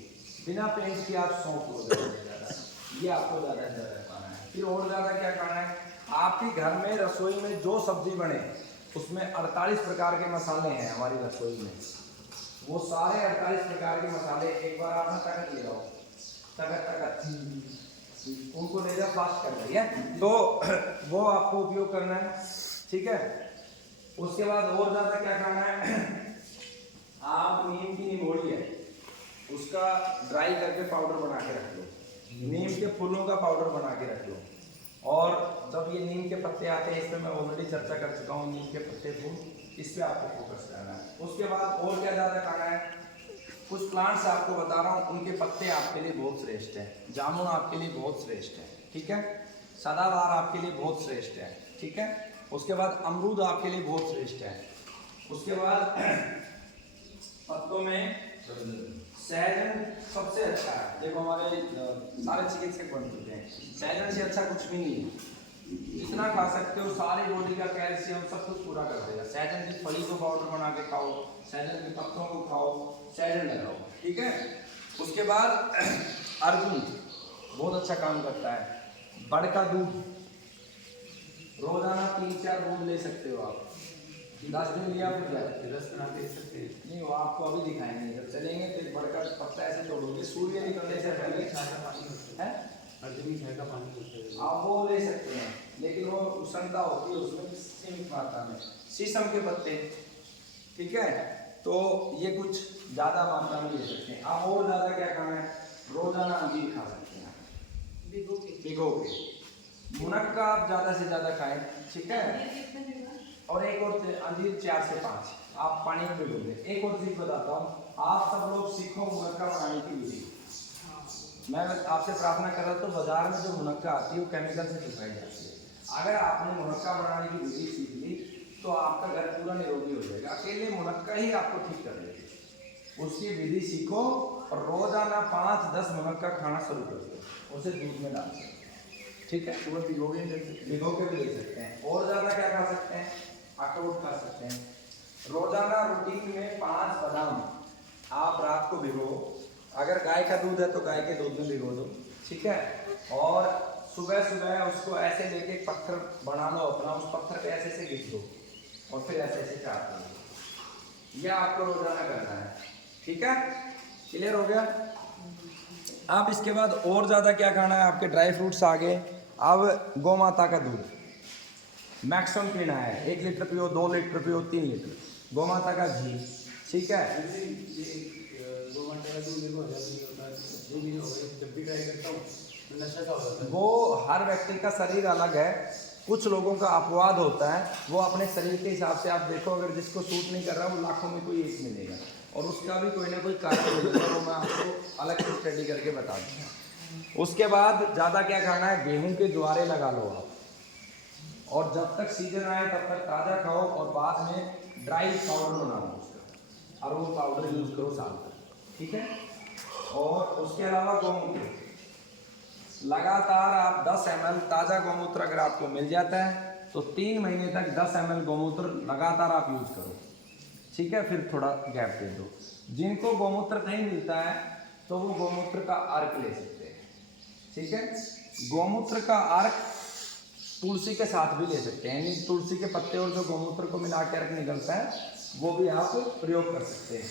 बिना पेंट के आप सौंफ लो ज़्यादा, ये आपको ज़्यादा से ज़्यादा खाना है। फिर और ज़्यादा क्या खाना है, आपके घर में रसोई में जो सब्जी बने उसमें 48 प्रकार के मसाले हैं हमारी रसोई में, वो सारे 48 प्रकार के मसाले एक बार आपने तकत ले आओ, तकत उनको ले जाओ, फास्ट कर दिया तो वो आपको उपयोग करना है। ठीक है, उसके बाद और ज़्यादा क्या खाना है, आप नीम की निमोड़ी है उसका ड्राई करके पाउडर बना के रख लो, नीम के फूलों का पाउडर बना के रख लो। और जब ये नीम के पत्ते आते हैं, इस पर मैं ऑलरेडी चर्चा कर चुका हूँ, नीम के पत्ते फूल, इस पर आपको फोकस करना है। उसके बाद और क्या ज़्यादा खाना है, कुछ प्लांट्स आपको बता रहा हूँ, उनके पत्ते आपके लिए बहुत श्रेष्ठ हैं। जामुन आपके लिए बहुत श्रेष्ठ है, ठीक है, सदाबहार आपके लिए बहुत श्रेष्ठ है, ठीक है। उसके बाद अमरूद आपके लिए बहुत श्रेष्ठ है। उसके बाद पत्तों में सहजन सबसे अच्छा है। देखो हमारे सारे चिकित्सक बन चुके हैं, सहजन से अच्छा कुछ भी नहीं है। जितना खा सकते हो, सारी बॉडी का कैल्शियम सब कुछ पूरा कर देगा। सहजन की फली को पाउडर बना के खाओ, सहजन के पत्तों को खाओ, सहजन लगाओ, ठीक है। उसके बाद अर्जुन बहुत अच्छा काम करता है। बड़ का दूध रोजाना 3-4 बूंद ले सकते हो आप, 10 दिन लिया फिर क्या? रस बना के सकते हैं। नहीं, वो आपको अभी दिखाएंगे। जब चलेंगे तो एक बड़का पत्ता ऐसे तोड़ोगे, सूर्य निकलने से पहले चाय का पानी होता है। है। अर्जुनी चाय का पानी होता है। आप वो ले सकते हैं, लेकिन वो उष्णता होती है उसमें सीमित मात्रा में। शीशम के पत्ते, ठीक है, तो ये कुछ ज़्यादा मात्रा में ले सकते हैं आप। और ज़्यादा क्या खाना है, रोजाना अंजीर खा सकते हैं भिगो के। भिगो के। मुनक्का आप ज़्यादा से ज़्यादा खाएं, ठीक है। ये कितने देगा? और एक और अंजीर 4 से 5 आप पानी में भिगो दें। एक और चीज़ बताता हूँ, आप सब लोग सीखो मुनक्का बनाने की विधि। हाँ। मैं आपसे प्रार्थना कर रहा हूँ, तो बाजार में जो मुनक्का आती है वो केमिकल से छुपाई जाती है। अगर आपने मुनक्का बनाने की विधि सीख ली तो आपका घर पूरा निरोगी हो जाएगा। अकेले मुनक्का ही आपको ठीक कर देगी। उसकी विधि सीखो और रोजाना 5-10 मुनक्का खाना शुरू कर दो, उसे दूध में डाल दो, ठीक है। सुबह भिगो के ले सकते हैं। भिगो के भी ले सकते हैं। और ज़्यादा क्या खा सकते हैं, अखरोट खा सकते हैं। रोजाना रूटीन में 5 बादाम आप रात को भिगो। अगर गाय का दूध है तो गाय के दूध में भिगो दो, ठीक है। और सुबह सुबह उसको ऐसे लेके पत्थर बना लो अपना, उस पत्थर पे ऐसे से घिस दो और फिर ऐसे ऐसे चाट दो। यह आपको रोजाना करना है, ठीक है। क्लियर हो गया। आप इसके बाद और ज़्यादा क्या खाना है, आपके ड्राई फ्रूट्स आ गए। अब गौ माता का दूध मैक्सिमम पीना है। 1 लीटर पियो, 2 लीटर पियो, 3 लीटर। गौ माता का घी, ठीक है। 2 घंटे का दूध मेरे को हजम नहीं होता है। ये भी हो गया, जब भी ट्राई करता हूँ तो नशा सा हो जाता है। वो हर व्यक्ति का शरीर अलग है। कुछ लोगों का अपवाद होता है, वो अपने शरीर के हिसाब से। आप देखो, अगर जिसको सूट नहीं कर रहा वो लाखों में कोई एक मिलेगा, और उसका भी कोई ना कोई कारण मिलेगा, वो मैं आपको अलग से स्टडी करके बता दूँगा। उसके बाद ज़्यादा क्या खाना है, गेहूं के ज्वारे लगा लो आप, और जब तक सीजन आए तब तक ताज़ा खाओ, और बाद में ड्राई पाउडर बनाओ उसका, और वो पाउडर यूज़ करो साल तक, ठीक है। और उसके अलावा गौमूत्र लगातार आप 10 ml ताज़ा गौमूत्र अगर आपको मिल जाता है तो 3 महीने तक 10 ml गौमूत्र लगातार आप यूज करो, ठीक है। फिर थोड़ा गैप दे दो। जिनको गौमूत्र नहीं मिलता है तो वो गौमूत्र का अर्क ले सकते हैं, ठीक है। गौमूत्र का अर्क तुलसी के साथ भी ले सकते हैं, यानी तुलसी के पत्ते और जो गौमूत्र को मिला के अर्क निकलता है वो भी आप प्रयोग कर सकते हैं।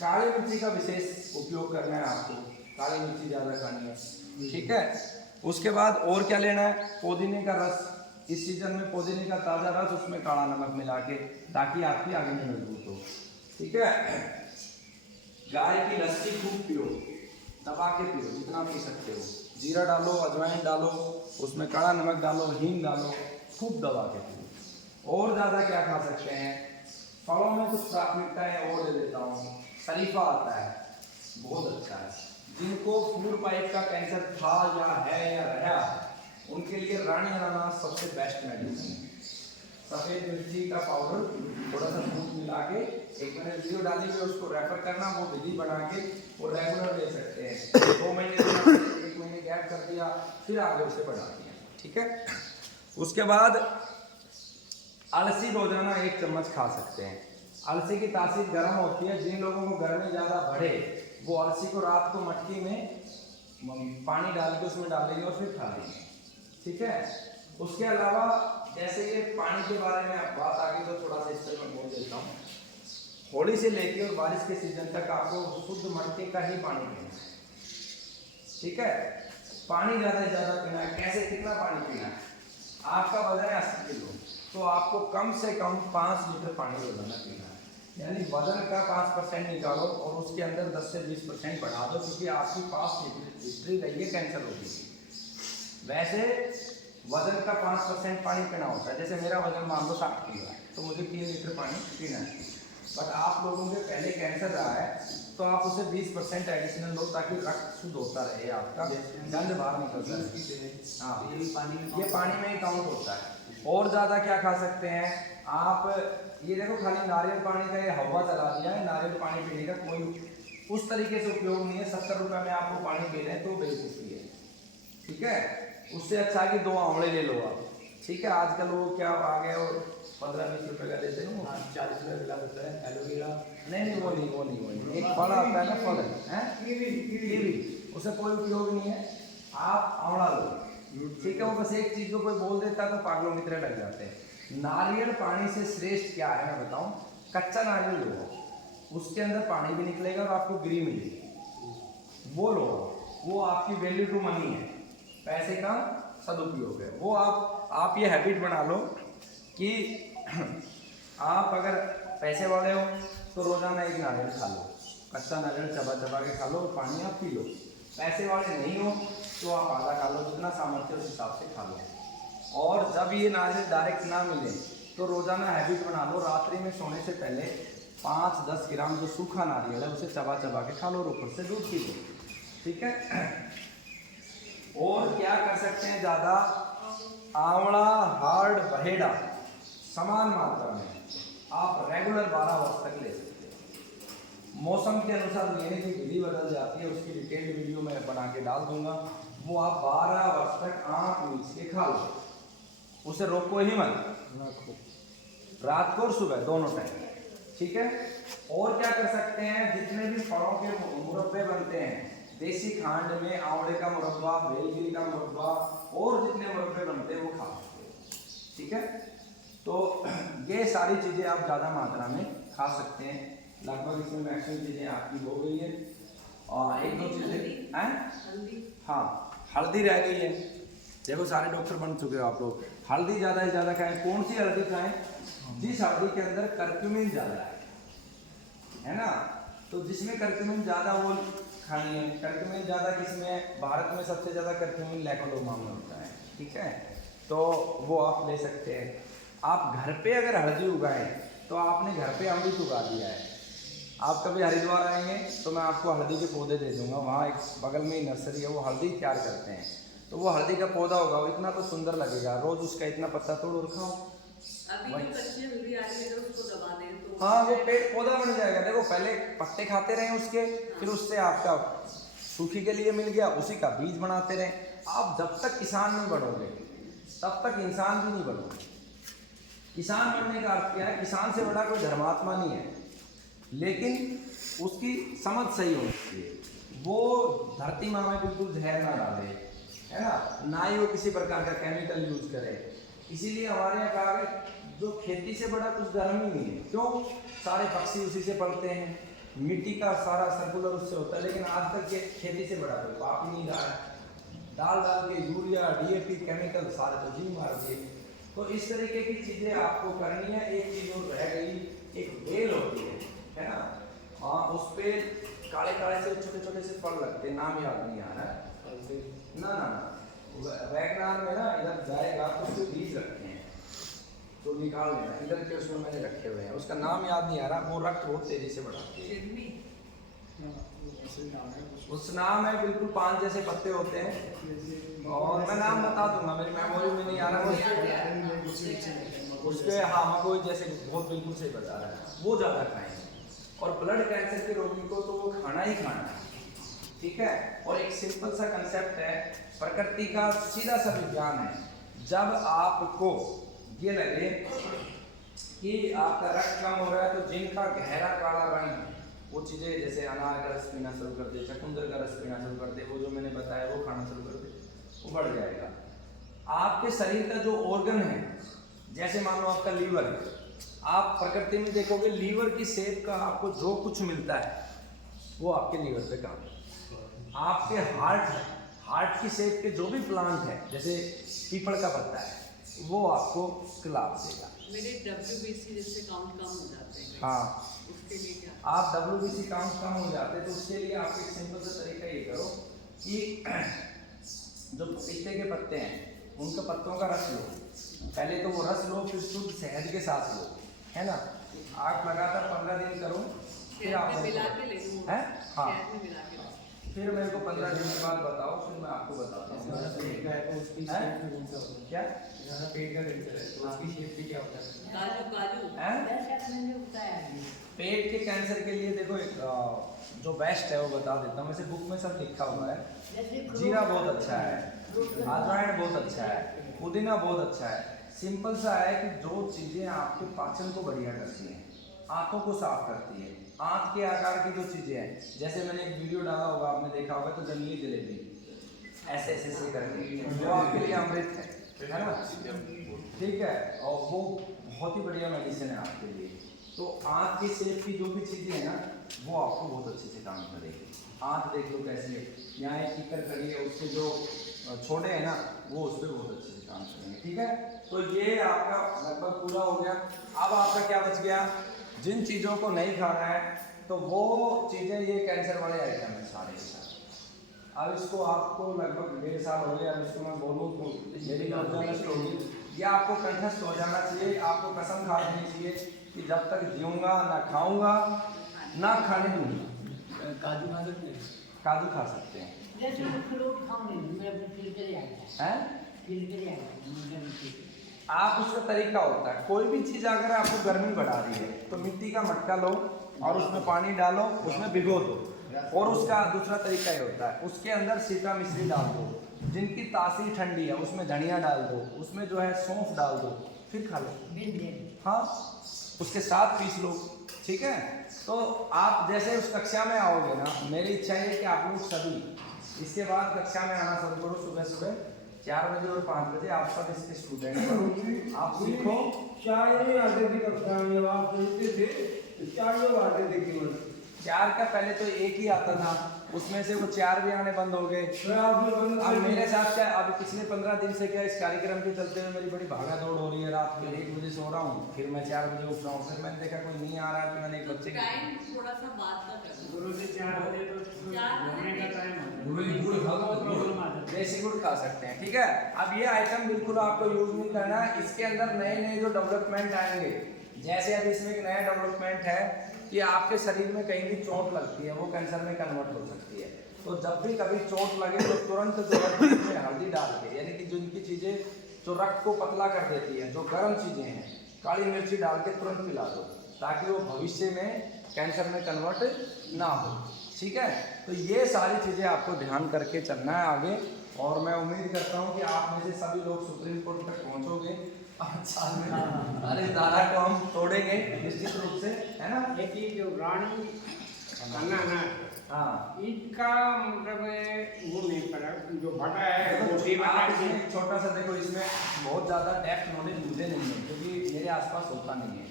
काली मिर्ची का विशेष उपयोग करना है आपको, काली मिर्ची ज़्यादा खानी है, ठीक है। उसके बाद और क्या लेना है, पुदीने का रस। इस सीजन में पुदीने का ताज़ा रस, उसमें काला नमक मिला के, ताकि आपकी आगे में मजबूत हो, ठीक है। गाय की लस्सी खूब पियो, दबा के पियो, जितना पी सकते हो। जीरा डालो, अजवाइन डालो, उसमें काला नमक डालो, हींग डालो, खूब दबा के पियो। और ज़्यादा क्या खा सकते हैं, फलों में कुछ प्राथमिकताएं और ले लेता हूँ। शरीफा आता है, बहुत अच्छा है। जिनको फूड पाइप का कैंसर था या है या रहा, उनके लिए रानी अनानास सबसे बेस्ट मेडिसिन है। सफ़ेद मिर्ची का पाउडर थोड़ा सा दूध मिला के, एक मैंने वीडियो डाली हुई, उसको रेफर करना, वो विधि बना के वो रेगुलर ले सकते हैं। 2 महीने 1 महीने गैप कर दिया, फिर आगे उसे बढ़ा दिया, ठीक है। उसके बाद अलसी रोजाना 1 चम्मच खा सकते हैं। अलसी की तासीर गर्म होती है, जिन लोगों को गर्मी ज़्यादा बढ़े वो अलसी को रात को मटकी में पानी डाल के उसमें डाल देंगे और फिर खा लेंगे, ठीक है। उसके अलावा जैसे ये पानी के बारे में आप बात आगे तो थोड़ा सा इस पर मैं बोल देता हूँ। होली से लेके और बारिश के सीजन तक आपको शुद्ध मटके का ही पानी पीना है, ठीक है। पानी ज़्यादा से ज़्यादा पीना है। कैसे, कितना पानी पीना है, आपका वजन है 80 किलो, तो आपको कम से कम 5 लीटर पानी रोजाना पीना है। यानी वजन का 5% निकालो और उसके अंदर 10 से 20% बढ़ा दो, क्योंकि आपकी पास हिस्ट्री रही है कैंसर होगी। वैसे वजन का 5% पानी पीना होता है। जैसे मेरा वजन मान लो 60 किलो है, तो मुझे 3 लीटर पानी पीना है। बट आप लोगों के पहले कैंसर रहा है तो आप उसे 20% एडिशनल लो, ताकि रक्त शुद्ध होता रहे, आपका गंद बाहर निकलता रहे। हाँ, ये पानी में ही काउंट होता है। और ज़्यादा क्या खा सकते हैं आप, ये देखो खाली नारियल पानी का ये हवा चला दिया है। नारियल पानी पीने का कोई उस तरीके से उपयोग नहीं है। 70 रुपये में आपको पानी दे रहे हैं तो बेवकूफ़ी है, ठीक है। उससे अच्छा कि 2 आंवले ले लो आप, ठीक है। आजकल वो क्या आ गया, और 15-20 रुपये का देते हैं, 40 रुपये गिलास होता है एलोवेरा। नहीं, वो नहीं। एक फल आता है ना, फल है कीवी, उसे कोई उपयोग नहीं है। आप आंवला लो, ठीक है। वो बस एक चीज़ को कोई बोल देता है तो पागलों की तरह लग जाते हैं। नारियल पानी से श्रेष्ठ क्या है मैं बताऊं, कच्चा नारियल लो, उसके अंदर पानी भी निकलेगा और आपको गिरी मिलेगी, वो लो, वो आपकी वैल्यू टू मनी है, पैसे का सदुपयोग है। वो आप ये हैबिट बना लो कि आप अगर पैसे वाले हो तो रोजाना एक नारियल खा लो, कच्चा नारियल चबा चबा के खा लो और पानी आप पी लो। पैसे वाले नहीं हो तो आप आधा खा लो, जितना सामर्थ्य उस हिसाब से खा लो। और जब ये नारियल डायरेक्ट ना मिले तो रोजाना हैबिट बना लो, रात्रि में सोने से पहले 5-10 ग्राम जो सूखा नारियल है उसे चबा चबा के खा लो और ऊपर से दूध पी लो, ठीक है। और क्या कर सकते हैं, ज़्यादा आंवला, हार्ड, बहेड़ा समान मात्रा में आप रेगुलर 12 वर्ष तक ले सकते हैं। मौसम के अनुसार लेने की विधि बदल जाती है, उसकी डिटेल्ड वीडियो मैं बना के डाल दूंगा, वो आप 12 वर्ष तक आँख मीच के खा लो, उसे रोको ही मत, रात को और सुबह दोनों टाइम, ठीक है। और क्या कर सकते हैं, जितने भी फलों के मुरब्बे बनते हैं, देसी खांड में आंवले का मुरब्बा, बेलगिरी का मुरब्बा और जितने मुरब्बे बनते हैं वो खा सकते हैं, ठीक है। तो ये सारी चीज़ें आप ज़्यादा मात्रा में खा सकते हैं। लगभग इसमें मैक्सिमम चीज़ें आपकी हो गई है। और एक दो चीज़ें हैं, हाँ हल्दी रह गई है। देखो सारे डॉक्टर बन चुके हो आप लोग, हल्दी ज़्यादा से ज़्यादा खाएं। कौन सी हल्दी खाएं, जिस हल्दी के अंदर कर्क्यूमिन ज़्यादा है ना, तो जिसमें कर्क्यूमिन ज़्यादा वो खानी है। कर्क्यूमिन ज़्यादा किसमें, भारत में सबसे ज़्यादा कर्क्यूमिन लैकोडोमा में होता है, ठीक है, तो वो आप ले सकते हैं। आप घर पे अगर हल्दी उगाएं तो आपने घर पे अमृत उगा दिया है। आप कभी हरिद्वार आएंगे तो मैं आपको हल्दी के पौधे दे दूंगा, वहाँ एक बगल में ही नर्सरी है, वो हल्दी तैयार करते हैं, तो वो हल्दी का पौधा होगा, वो इतना तो सुंदर लगेगा, रोज उसका इतना पत्ता तोड़ और खाओ। अभी जो कच्ची हल्दी आ रही है अगर उसको दबा दें तो हाँ वो पेड़ पौधा बन जाएगा। देखो पहले पत्ते खाते रहे उसके, फिर उससे आपका सूखी के लिए मिल गया, उसी का बीज बनाते रहे। आप जब तक किसान नहीं बनोगे तब तक इंसान भी नहीं बनोगे। किसान बनने का अर्थ क्या है, किसान से बड़ा कोई धर्मात्मा नहीं है, लेकिन उसकी समझ सही होनी चाहिए। वो धरती माँ में बिल्कुल जहर ना डाले, है ना ही वो किसी प्रकार का केमिकल यूज करे। इसीलिए हमारे यहाँ कहा गया जो खेती से बड़ा कुछ धर्म ही नहीं है। क्यों, सारे पक्षी उसी से पलते हैं, मिट्टी का सारा सर्कुलर उससे होता है, लेकिन आज तक खेती से बड़ा कोई पाप ही नहीं रहा है। डाल के यूरिया, डीएपी, केमिकल सारे तो जी मार दिए। तो इस तरीके की चीज़ें आपको करनी है। एक चीज़ और रह गई, एक बेल होती है ना, हाँ उस पर काले काले से छोटे छोटे से फल लगते हैं, नाम याद नहीं आ रहा है ना वैगनार में ना, इधर जाएगा तो उसके बीज रखते हैं, तो निकाल लेना, इधर के उसमें मैंने रखे हुए हैं, उसका नाम याद नहीं आ रहा। वो रक्त बहुत तेजी से बढ़ाती है, उस नाम है, बिल्कुल पान जैसे पत्ते होते हैं, और मैं नाम बता दूंगा, मेरी मेमोरी में नहीं आ रहा उसके। हाँ मकोई जैसे बहुत बिल्कुल सही बता रहा है, वो ज़्यादा खाएं। और ब्लड कैंसर के रोगी को तो वो खाना ही खाना है, ठीक है। और एक सिंपल सा कंसेप्ट है, प्रकृति का सीधा सा विज्ञान है। जब आपको ये लगे कि आपका रक्त कम हो रहा है, तो जिनका गहरा काला रंग, वो चीज़ें जैसे अनार का रस पीना शुरू कर दे, चकुंदर का रस पीना शुरू कर दे, वो जो मैंने बताया वो खाना शुरू कर दे, वो बढ़ जाएगा। आपके शरीर का जो ऑर्गन है, जैसे मान लो आपका लीवर है, आप प्रकृति में देखोगे लीवर की शेप का आपको जो कुछ मिलता है वो आपके लीवर पे काम है। आपके हार्ट की शेप के जो भी प्लांट है, जैसे पीपल का पत्ता है, वो आपको लाभ देगा। मेरे WBC जैसे काउंट कम हो जाते हैं, हाँ उसके लिए क्या, आप WBC काउंट कम हो जाते हैं तो उसके लिए आप एक सिंपल सा तरीका ये करो कि जो पपीते के पत्ते हैं उनके पत्तों का रस लो, पहले तो वो रस लो, फिर शुद्ध शहद के साथ लो, है ना। आप लगातार 15 दिन करो, फिर आप मिला के ले लूँ, हैं, हाँ शहद में मिला के लो। फिर मेरे को 15 दिन के बाद बताओ, फिर मैं आपको बताता हूँ क्या पेट का कैंसर है तो उसकी शेप भी क्या होता है? काजू हैं? पेट के कैंसर के लिए देखो एक जो बेस्ट है वो बता देता हूँ, वैसे बुक में सब लिखा हुआ है। जीरा बहुत अच्छा है, अजवाइन बहुत अच्छा है, पुदीना बहुत अच्छा है। सिंपल सा है कि जो चीज़ें आपके पाचन को बढ़िया करती हैं, आँखों को साफ करती है, आँख के आकार की जो चीज़ें हैं, जैसे मैंने एक वीडियो डाला होगा आपने देखा होगा, तो जंगली जलेबी ऐसे ऐसे करके, वो आपके लिए अमृत है। है ना, ठीक है। और वो बहुत ही बढ़िया मेडिसिन है आपके लिए। तो आँख की शेप की जो भी चीज़ें हैं ना, वो आपको बहुत अच्छे से काम करेगी। आँख देख लो कैसे, यहाँ एक टिकर खड़ी है, उसके जो छोड़े हैं ना, वो उस पर बहुत अच्छे से काम करेंगे, ठीक है। तो ये आपका लगभग पूरा हो गया। अब आपका क्या बच गया, जिन चीज़ों को नहीं खाना है तो वो चीज़ें, ये कैंसर वाले आइटम है सारे के सारे। अब इसको आपको लगभग 1.5 साल हो गए, अब इसको मैं बोलूँ तो मेरी नष्ट होगी, या आपको कंठस्थ हो जाना चाहिए। आपको कसम खा देनी चाहिए कि जब तक जीऊँगा ना खाऊँगा ना खाने दूँगा। काजू खा सकते हैं? काजू खा सकते हैं, जैसे मैं फ्रूट खाऊंगी, मैं अपने फील के लिए आया हैं? फील के लिए आया आप उसका तरीका होता है, कोई भी चीज़ अगर आपको गर्मी बढ़ा रही है तो मिट्टी का मटका लो और उसमें पानी डालो, उसमें भिगो दो। और उसका दूसरा तरीका ये होता है, उसके अंदर सीता मिश्री डाल दो, जिनकी तासीर ठंडी है उसमें धनिया डाल दो, उसमें जो है सौंफ डाल दो, फिर खा लो। हाँ, उसके साथ पीस लो, ठीक है। तो आप जैसे उस कक्षा में आओगे ना, मेरी इच्छा है कि आप लोग सभी इसके बाद कक्षा में आना शुरू करो। सुबह सुबह 4 बजे और 5 बजे आप सब इसके स्टूडेंट हो, आप सीखो। 4 में आते थे कक्षा में, आप सुनते थे 4 में आते थे केवल। 4 का पहले तो एक ही आता था, उसमें से वो 4 भी आने बंद हो गए। अब मेरे साथ क्या, अब पिछले 15 दिन से क्या, इस कार्यक्रम के चलते हुए मेरी बड़ी भागा दौड़ हो रही है। रात के 1 बजे सो रहा हूँ, फिर मैं 4 बजे उठ रहा हूँ, फिर मैंने देखा कोई नहीं आ रहा है, तो मैंने एक बच्चे टाइम थोड़ा सा बात का करो। गुरु से 4 बजे तो घूमने का टाइम देसी गुड़ खा सकते हैं, ठीक है। अब ये आइटम बिल्कुल आपको यूज नहीं करना है। इसके अंदर नए नए जो डेवलपमेंट आएंगे, जैसे अब इसमें एक नया डेवलपमेंट है कि आपके शरीर में कहीं भी चोट लगती है वो कैंसर में कन्वर्ट हो सकती है। तो जब भी कभी चोट लगे तो तुरंत जो है इसमें हल्दी डाल के, यानी कि जिनकी चीज़ें जो रक्त को पतला कर देती है, जो गर्म चीज़ें हैं, काली मिर्ची डाल के तुरंत पिला दो, ताकि वो भविष्य में कैंसर में कन्वर्ट ना हो, ठीक है। तो ये सारी चीज़ें आपको ध्यान करके चलना है आगे, और मैं उम्मीद करता हूँ कि आप में से सभी लोग सुप्रीम कोर्ट तक पहुँचोगे। अच्छा, अरे दादा को हम तोड़ेंगे निश्चित रूप से, है ना। लेकिन जो रानी खाना है, हाँ, इसका मतलब वो नहीं पड़ा, जो भटा है वो देखो, भी आप बता इसमें एक छोटा सा देखो, इसमें बहुत ज़्यादा डेप्थ नॉलेज मुझे नहीं है, क्योंकि मेरे आसपास होता नहीं है।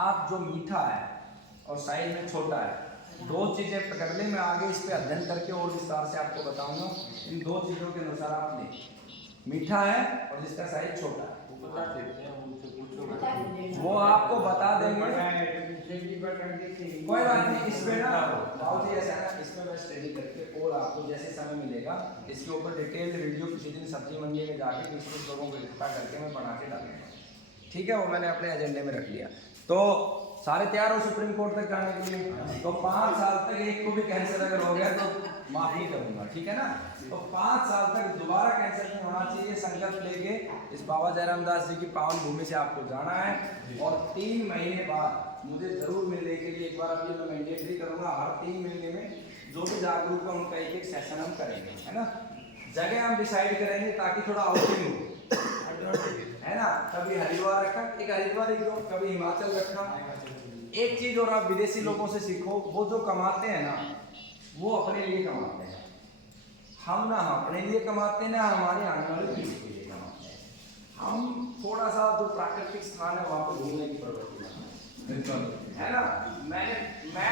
आप जो मीठा है और साइज में छोटा है, 2 चीज़ें पकड़ ले। मैं आगे इस पर अध्ययन करके और विस्तार से आपको बताऊंगा। इन 2 चीज़ों के अनुसार आप लें, मीठा है और जिसका साइज छोटा है, वो आपको बता देंगे। कोई बात नहीं, इसमें ना बहुत ही ऐसा है ना, इसमें मैं स्टडी करके और आपको जैसे समय मिलेगा इसके ऊपर डिटेल्ड वीडियो किसी दिन सब्जी मंडी में जाके 20 लोगों को इकट्ठा करके मैं बना के डालूंगा, ठीक है। वो मैंने अपने एजेंडे में रख लिया। तो सारे तैयार हो सुप्रीम कोर्ट तक जाने के लिए। तो 5 साल तक एक को भी कैंसर अगर हो गया तो माफी करूंगा, ठीक है ना। तो 5 साल तक दोबारा कैंसर नहीं होना चाहिए, संकल्प लेके इस बाबा जयराम दास जी की पावन भूमि से आपको जाना है। और 3 महीने बाद मुझे जरूर मिलने के लिए एक बार, अभी मैं मैंडेटरी करूंगा, हर 3 महीने में जो भी जागरूक है उनका एक सेशन हम करेंगे, है ना। जगह हम डिसाइड करेंगे ताकि थोड़ा आउटिंग हो, है ना। कभी हरिद्वार रखा, एक हरिद्वार ही क्यों, कभी हिमाचल रखा। एक चीज और आप विदेशी लोगों से सीखो, वो जो कमाते हैं ना वो अपने लिए कमाते हैं, हम ना अपने लिए कमाते हैं ना हमारे आने वाले पीढ़ी के लिए कमाते हैं। हम थोड़ा सा जो प्राकृतिक स्थान है वहाँ पर घूमने की प्रवृत्ति है ना। मैं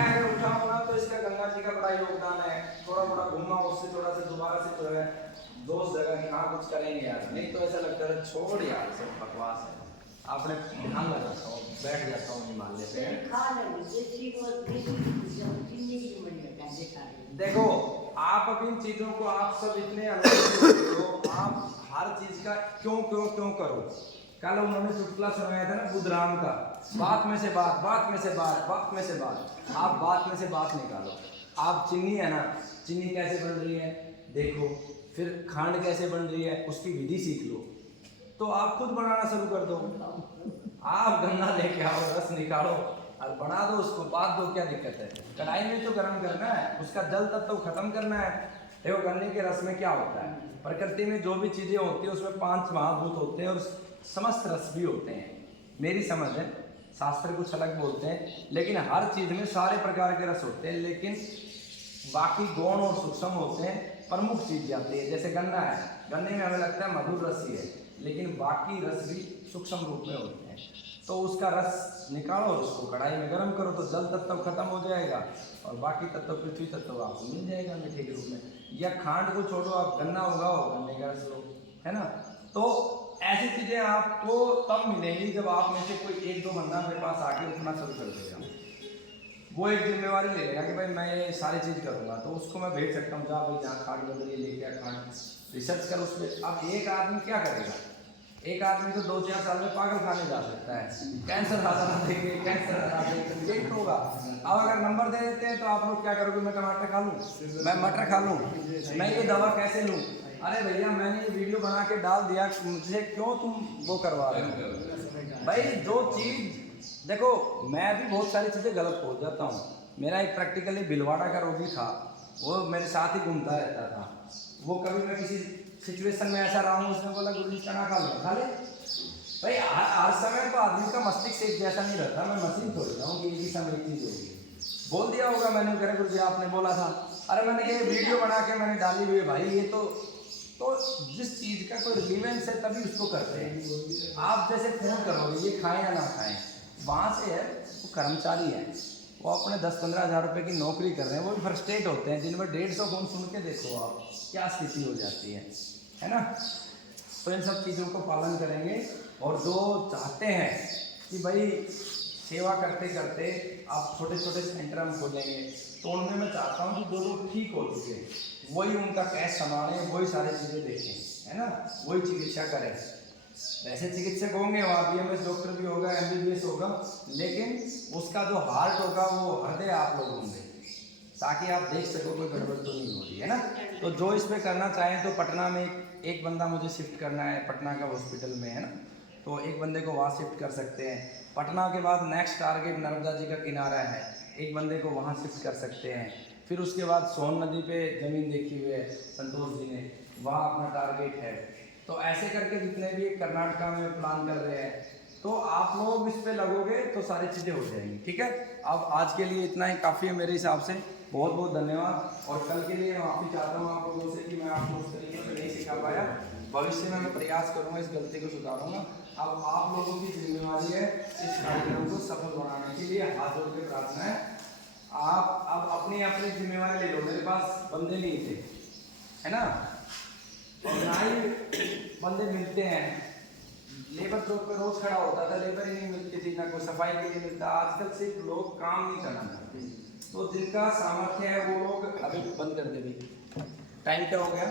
अगर उठा हूँ ना तो इसका गंगा जी का बड़ा योगदान है। थोड़ा थोड़ा घूमा, उससे थोड़ा सा दोबारा से जो है दोस्त जगह की, हाँ कुछ करेंगे यार, नहीं तो ऐसा लगता है छोड़ यार सब बकवास है। आपने ध्यान लगाता हूँ, बैठ जाता हूँ हिमालय पे। देखो आप अब इन चीजों को आप सब इतने तो आप हर चीज का क्यों क्यों क्यों करो। कल उन्होंने चुटकुला सुनाया था ना बुद्धराम का, बात में से बात, बात में से बात, बात में से बात। आप बात में से बात निकालो। आप चीनी है ना, चीनी कैसे बन रही है देखो, फिर खांड कैसे बन रही है उसकी विधि सीख लो, तो आप खुद बनाना शुरू कर दो। आप गन्ना लेके आओ, रस निकालो और बना दो उसको, बात दो, क्या दिक्कत है। कढ़ाई में तो गर्म करना है, उसका जल तत्व खत्म करना है। देखो गन्ने के रस में क्या होता है, प्रकृति में जो भी चीजें होती है उसमें 5 महाभूत होते हैं और समस्त रस भी होते हैं। मेरी समझ है, शास्त्र कुछ अलग बोलते हैं, लेकिन हर चीज में सारे प्रकार के रस होते हैं, लेकिन बाकी गौण और सूक्ष्म होते हैं। प्रमुख चीज जाती है, जैसे गन्ना है, गन्ने में हमें लगता है मधुर रस ही है, लेकिन बाकी रस भी सूक्ष्म रूप में होते हैं। तो उसका रस निकालो, उसको कढ़ाई में गर्म करो तो जल तत्व खत्म हो जाएगा और बाकी तत्व पृथ्वी तत्व आपको मिल जाएगा मीठे के रूप में। या खांड को छोड़ो, आप गन्ना उगाओ, गन्ने का रस लो, है ना। तो ऐसी चीज़ें आपको तब मिलेंगी जब आप में से कोई एक दो बंदा मेरे पास आके उठना शुरू कर देगा, वो एक जिम्मेवारी ले लेगा कि भाई मैं ये सारी चीज़ करूँगा, तो उसको मैं भेज सकता हूँ, जा भाई जहाँ खांड बन रही है लेके आ खांड, रिसर्च कर उस पर। अब एक आदमी क्या करेगा, एक आदमी तो 2-4 साल में पागल खाने जा सकता है, कैंसर हरा देंगे, कैंसर हरा देंगे, यही तो होगा। अब अगर नंबर दे देते हैं तो आप लोग क्या करोगे, मैं टमाटर खा लूँ, मैं मटर खा लूँ, मैं ये दवा कैसे लूँ। अरे भैया मैंने ये वीडियो बना के डाल दिया, मुझे क्यों तुम वो करवा रहे हो भाई। जो चीज़ देखो, मैं भी बहुत सारी चीज़ें गलत पहुँच जाता हूँ। मेरा एक प्रैक्टिकली भिलवाड़ा का रोगी था, वो मेरे साथ ही घूमता रहता था। वो कभी मैं किसी सिचुएशन में ऐसा रहा हूँ, उसने बोला गुरुजी चना खा लो, खा ले भाई। हर समय तो आदमी का मस्तिष्क एक जैसा नहीं रहता, मैं मशीन थोड़ी हूँ कि एक ही समय एक चीज़ होगी। बोल दिया होगा मैंने, कह रहे गुरुजी आपने बोला था, अरे मैंने ये वीडियो बना के मैंने डाली हुई है भाई। ये तो जिस चीज़ का कोई रिलीवेंस है तभी उसको करते हैं। आप जैसे फोन करोगे ये खाएं या ना खाएं, वहाँ से है वो कर्मचारी है, वो अपने 10-15 हज़ार रुपये की नौकरी कर रहे हैं, वो भी फ्रस्ट्रेट होते हैं। दिन में 150 फोन सुन के देखो आप क्या स्थिति हो जाती है ना। तो इन सब चीज़ों को पालन करेंगे। और जो चाहते हैं कि भाई सेवा करते करते आप छोटे छोटे सेंटर हम खोलेंगे, तो उनमें मैं चाहता हूँ कि जो लोग ठीक हो चुके वही उनका कैश संभालें, वही सारी चीज़ें देखें, है ना, वही चिकित्सा करें। वैसे चिकित्सक होंगे, वहाँ BMS डॉक्टर भी होगा, MBBS होगा, लेकिन उसका जो हार्ट होगा वो हृदय आप लोग होंगे, ताकि आप देख सको कोई गड़बड़ तो नहीं हो रही है ना। तो जो इस पर करना चाहें तो पटना में एक बंदा मुझे शिफ्ट करना है, पटना का हॉस्पिटल में, है ना, तो एक बंदे को वहाँ शिफ्ट कर सकते हैं। पटना के बाद नेक्स्ट टारगेट नर्मदा जी का किनारा है, एक बंदे को वहाँ शिफ्ट कर सकते हैं। फिर उसके बाद सोन नदी पे ज़मीन देखी हुई है संतोष जी ने, वहाँ अपना टारगेट है। तो ऐसे करके जितने भी कर्नाटका में प्लान कर रहे हैं, तो आप लोग इस पे लगोगे तो सारी चीज़ें हो जाएंगी, ठीक है। अब आज के लिए इतना ही काफ़ी है मेरे हिसाब से। बहुत बहुत धन्यवाद। और कल के लिए मैं माफ़ी चाहता हूँ आप लोगों से कि मैं आपको उस तरीके से नहीं सिखा पाया। भविष्य में मैं प्रयास करूँगा, इस गलती को सुधारूंगा। अब आप लोगों की जिम्मेवारी है इस कार्यक्रम को सफल बनाने के लिए। हाथ जोड़ के प्रार्थना है, आप अब अपनी अपनी जिम्मेवारी ले लो। मेरे पास बंदे नहीं थे, है ना, और ना ही बंदे मिलते हैं। लेबर चौक पे रोज खड़ा होता था, लेबर ही नहीं मिलती थी, ना कोई सफाई के लिए मिलता। आजकल सिर्फ लोग काम नहीं करना चाहते, तो जिनका सामर्थ्य है वो लोग अभी बंद कर दे। टाइम क्या हो गया?